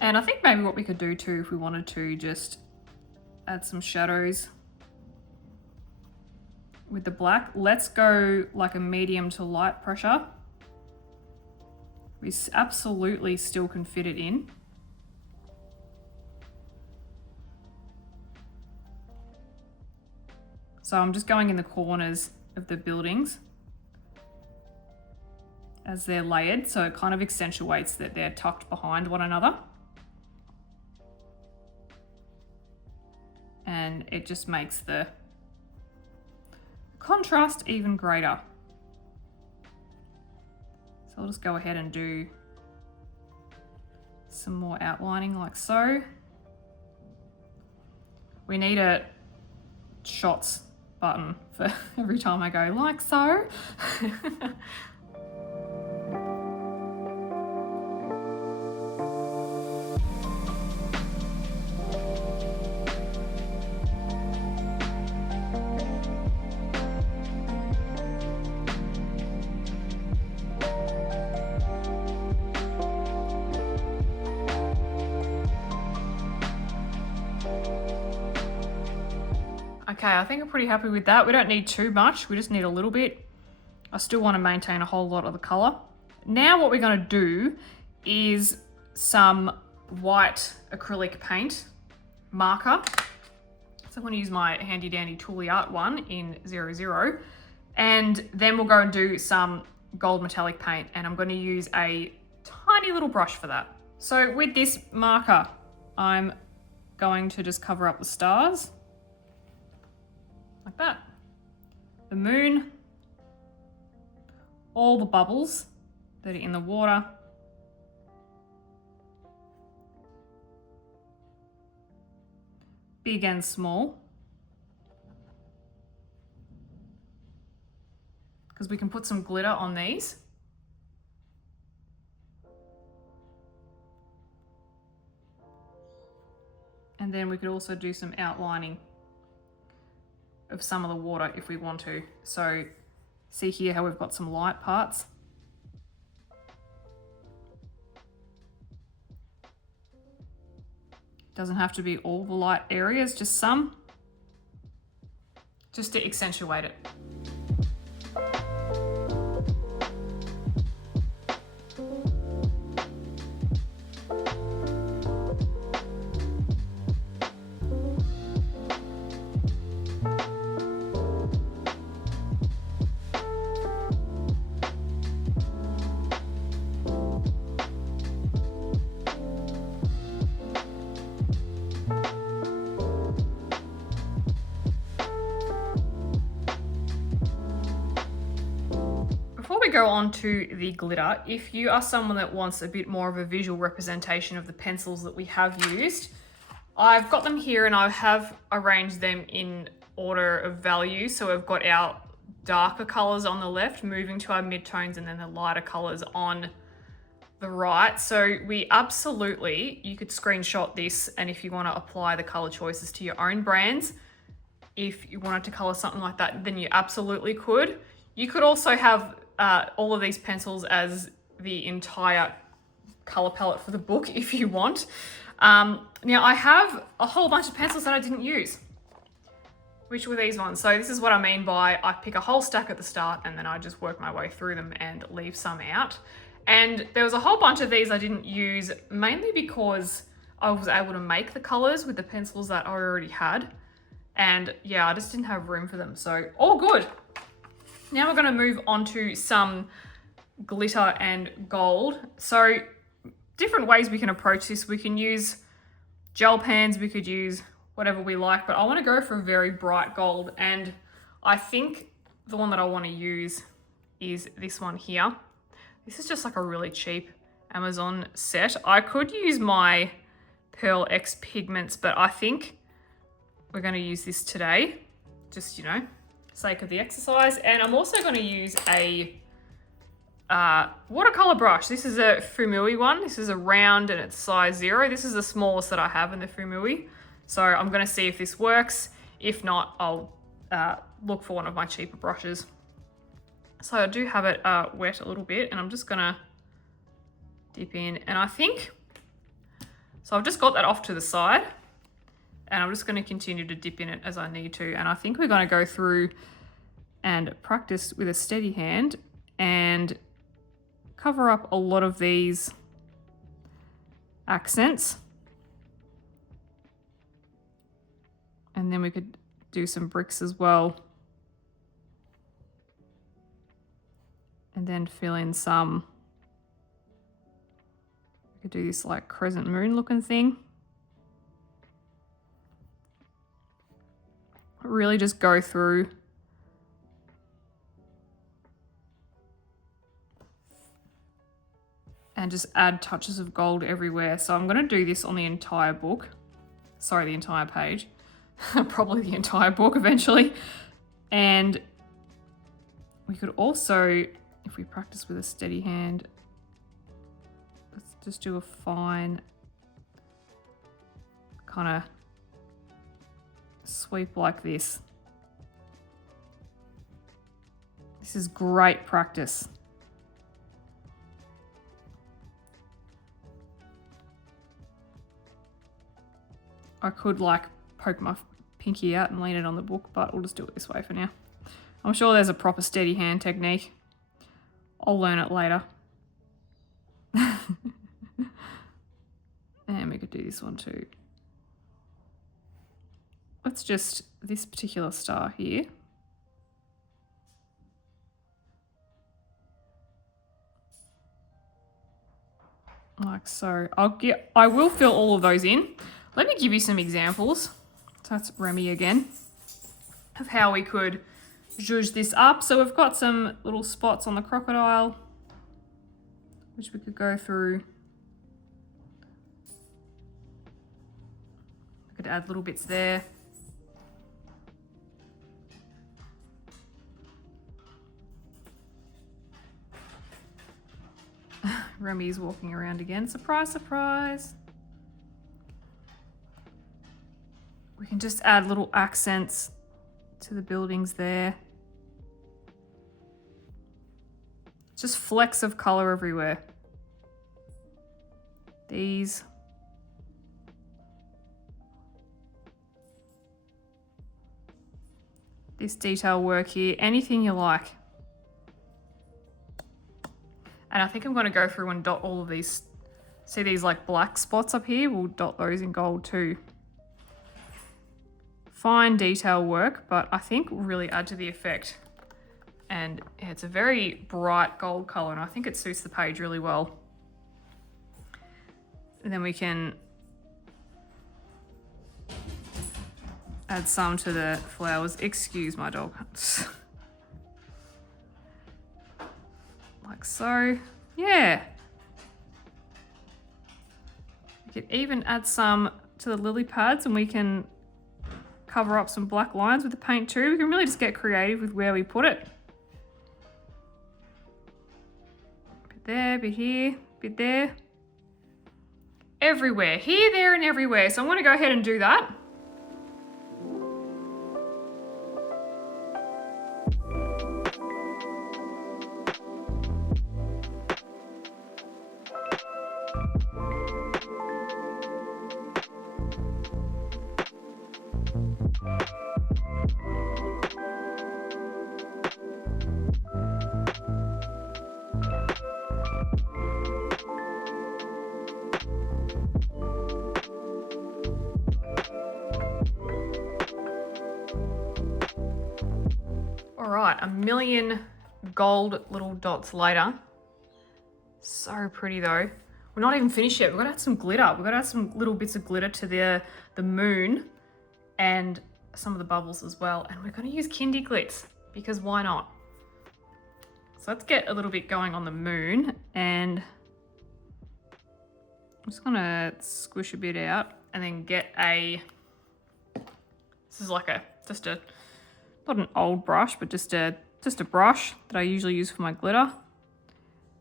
And I think maybe what we could do too, if we wanted to, just add some shadows with the black. Let's go like a medium to light pressure. We absolutely still can fit it in. So I'm just going in the corners of the buildings as they're layered, so it kind of accentuates that they're tucked behind one another. And it just makes the contrast even greater. So I'll just go ahead and do some more outlining like so. We need a shots button for every time I go like so. Okay, I think I'm pretty happy with that. We don't need too much, we just need a little bit. I still want to maintain a whole lot of the colour. Now what we're going to do is some white acrylic paint marker. So I'm going to use my handy dandy Tooli Art one in 00. And then we'll go and do some gold metallic paint, and I'm going to use a tiny little brush for that. So with this marker, I'm going to just cover up the stars. Like that. The moon, all the bubbles that are in the water, big and small, because we can put some glitter on these. And then we could also do some outlining of some of the water if we want to. So see here how we've got some light parts. Doesn't have to be all the light areas, just some, just to accentuate it. Before we go on to the glitter, if you are someone that wants a bit more of a visual representation of the pencils that we have used, I've got them here and I have arranged them in order of value. So we've got our darker colors on the left, moving to our midtones, and then the lighter colors on the right. So we absolutely, you could screenshot this, and if you want to apply the color choices to your own brands, if you wanted to color something like that, then you absolutely could. You could also have all of these pencils as the entire color palette for the book if you want. Now I have a whole bunch of pencils that I didn't use, which were these ones. So this is what I mean by I pick a whole stack at the start and then I just work my way through them and leave some out. And there was a whole bunch of these I didn't use, mainly because I was able to make the colors with the pencils that I already had. And yeah, I just didn't have room for them. So all good. Now we're going to move on to some glitter and gold. So different ways we can approach this. We can use gel pens, we could use whatever we like, but I want to go for a very bright gold. And I think the one that I want to use is this one here. This is just like a really cheap Amazon set. I could use my Pearl X Pigments, but I think we're going to use this today. Just, you know, sake of the exercise. And I'm also going to use a watercolor brush. This is a Fumui one. This is a round and it's size 0. This is the smallest that I have in the Fumui. So I'm going to see if this works. If not, I'll look for one of my cheaper brushes. So I do have it wet a little bit, and I'm just going to dip in. And I think, so I've just got that off to the side. And I'm just going to continue to dip in it as I need to. And I think we're going to go through and practice with a steady hand and cover up a lot of these accents. And then we could do some bricks as well. And then fill in some, I could do this like crescent moon looking thing. Really just go through and just add touches of gold everywhere. So I'm going to do this on the entire book. Sorry, the entire page. Probably the entire book eventually. And we could also, if we practice with a steady hand, let's just do a fine kind of sweep like this. This is great practice. I could like poke my pinky out and lean it on the book, but we'll just do it this way for now. I'm sure there's a proper steady hand technique. I'll learn it later. And we could do this one too. Let's just, this particular star here. Like so. I will fill all of those in. Let me give you some examples. So that's Remy again, of how we could zhuzh this up. So we've got some little spots on the crocodile, which we could go through. I could add little bits there. Remy's walking around again. Surprise, surprise. We can just add little accents to the buildings there. Just flecks of color everywhere. These. This detail work here, anything you like. And I think I'm going to go through and dot all of these. See these like black spots up here? We'll dot those in gold too. Fine detail work, but I think will really add to the effect. And yeah, it's a very bright gold color, and I think it suits the page really well. And then we can add some to the flowers. Excuse my dog. Like so. Yeah. We could even add some to the lily pads, and we can cover up some black lines with the paint too. We can really just get creative with where we put it. Bit there, bit here, bit there. Everywhere, here, there, and everywhere. So I'm going to go ahead and do that. All right, a million gold little dots later. So pretty though. We're not even finished yet. We've got to add some glitter. We've got to add some little bits of glitter to the moon and some of the bubbles as well. And we're going to use Kindy Glitz because why not? So let's get a little bit going on the moon, and I'm just going to squish a bit out and then get a, this is like just a, not an old brush, but just a brush that I usually use for my glitter.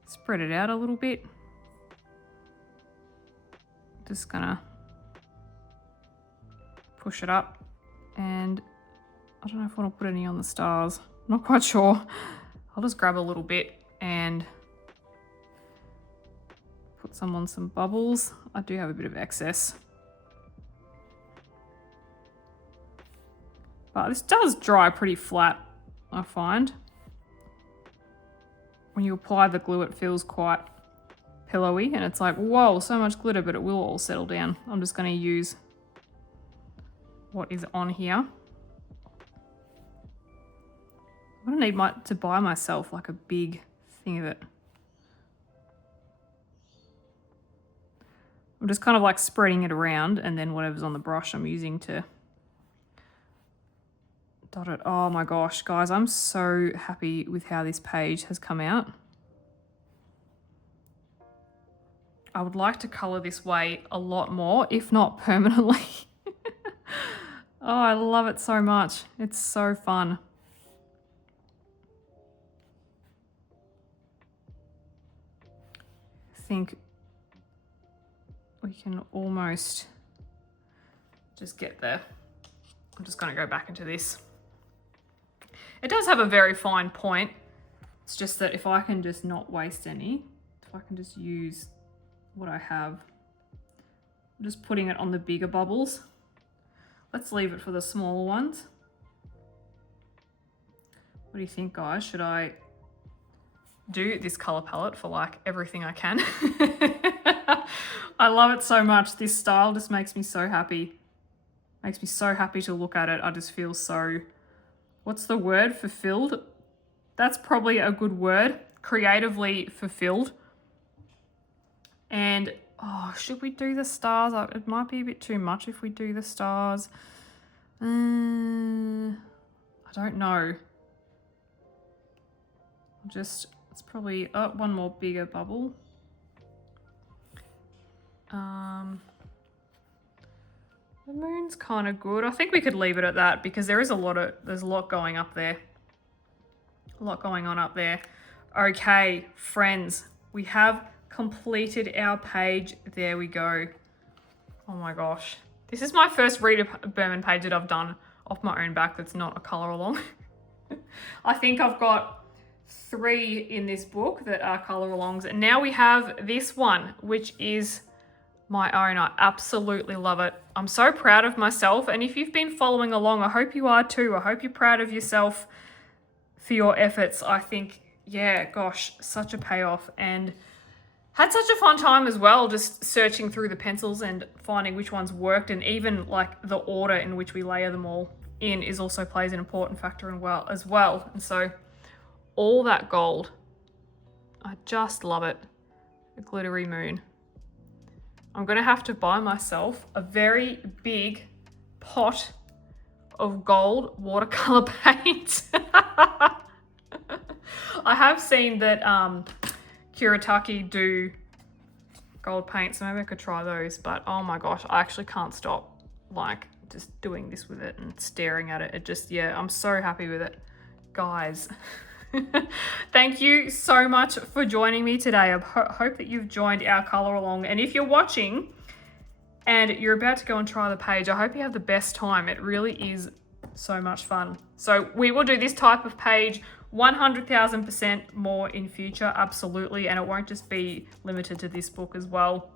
Spread it out a little bit. Just gonna push it up, and I don't know if I want to put any on the stars. I'm not quite sure. I'll just grab a little bit and put some on some bubbles. I do have a bit of excess. But this does dry pretty flat, I find. When you apply the glue, it feels quite pillowy, and it's like, whoa, so much glitter, but it will all settle down. I'm just going to use what is on here. I'm gonna need to buy myself like a big thing of it. I'm just kind of like spreading it around, and then whatever's on the brush I'm using to dot it. Oh my gosh, guys, I'm so happy with how this page has come out. I would like to colour this way a lot more, if not permanently. Oh, I love it so much. It's so fun. I think we can almost just get there. I'm just going to go back into this. It does have a very fine point. It's just that if I can just not waste any, if I can just use what I have, I'm just putting it on the bigger bubbles. Let's leave it for the smaller ones. What do you think, guys? Should I do this color palette for like everything I can? I love it so much. This style just makes me so happy. Makes me so happy to look at it. I just feel so, what's the word? Fulfilled? That's probably a good word. Creatively fulfilled. And oh, should we do the stars? It might be a bit too much if we do the stars. I don't know. Just, it's probably one more bigger bubble. The moon's kind of good. I think we could leave it at that because there's a lot going up there. A lot going on up there. Okay, friends, we have completed our page. There we go. Oh my gosh. This is my first Rita Berman page that I've done off my own back that's not a color along. I think I've got 3 in this book that are color alongs, and now we have this one, which is my own. I absolutely love it. I'm so proud of myself, and if you've been following along, I hope you are too. I hope you're proud of yourself for your efforts. I think, yeah, gosh, such a payoff, and had such a fun time as well, just searching through the pencils and finding which ones worked, and even like the order in which we layer them all in is also plays an important factor as well. And so all that gold, I just love it. A glittery moon. I'm gonna have to buy myself a very big pot of gold watercolor paint. I have seen that Kuretake do gold paint, so maybe I could try those, but oh my gosh, I actually can't stop like just doing this with it and staring at it. It just, yeah, I'm so happy with it, guys. Thank you so much for joining me today. I hope that you've joined our color along, and if you're watching and you're about to go and try the page, I hope you have the best time. It really is so much fun. So we will do this type of page 100,000% more in future, absolutely, and it won't just be limited to this book as well.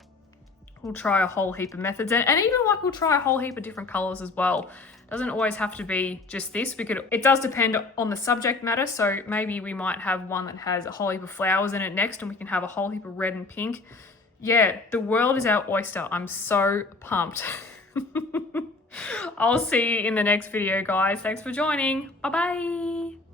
We'll try a whole heap of methods, and even like we'll try a whole heap of different colors as well. Doesn't always have to be just this. It does depend on the subject matter, so maybe we might have one that has a whole heap of flowers in it next, and we can have a whole heap of red and pink. Yeah, the world is our oyster. I'm so pumped. I'll see you in the next video, guys. Thanks for joining. Bye-bye.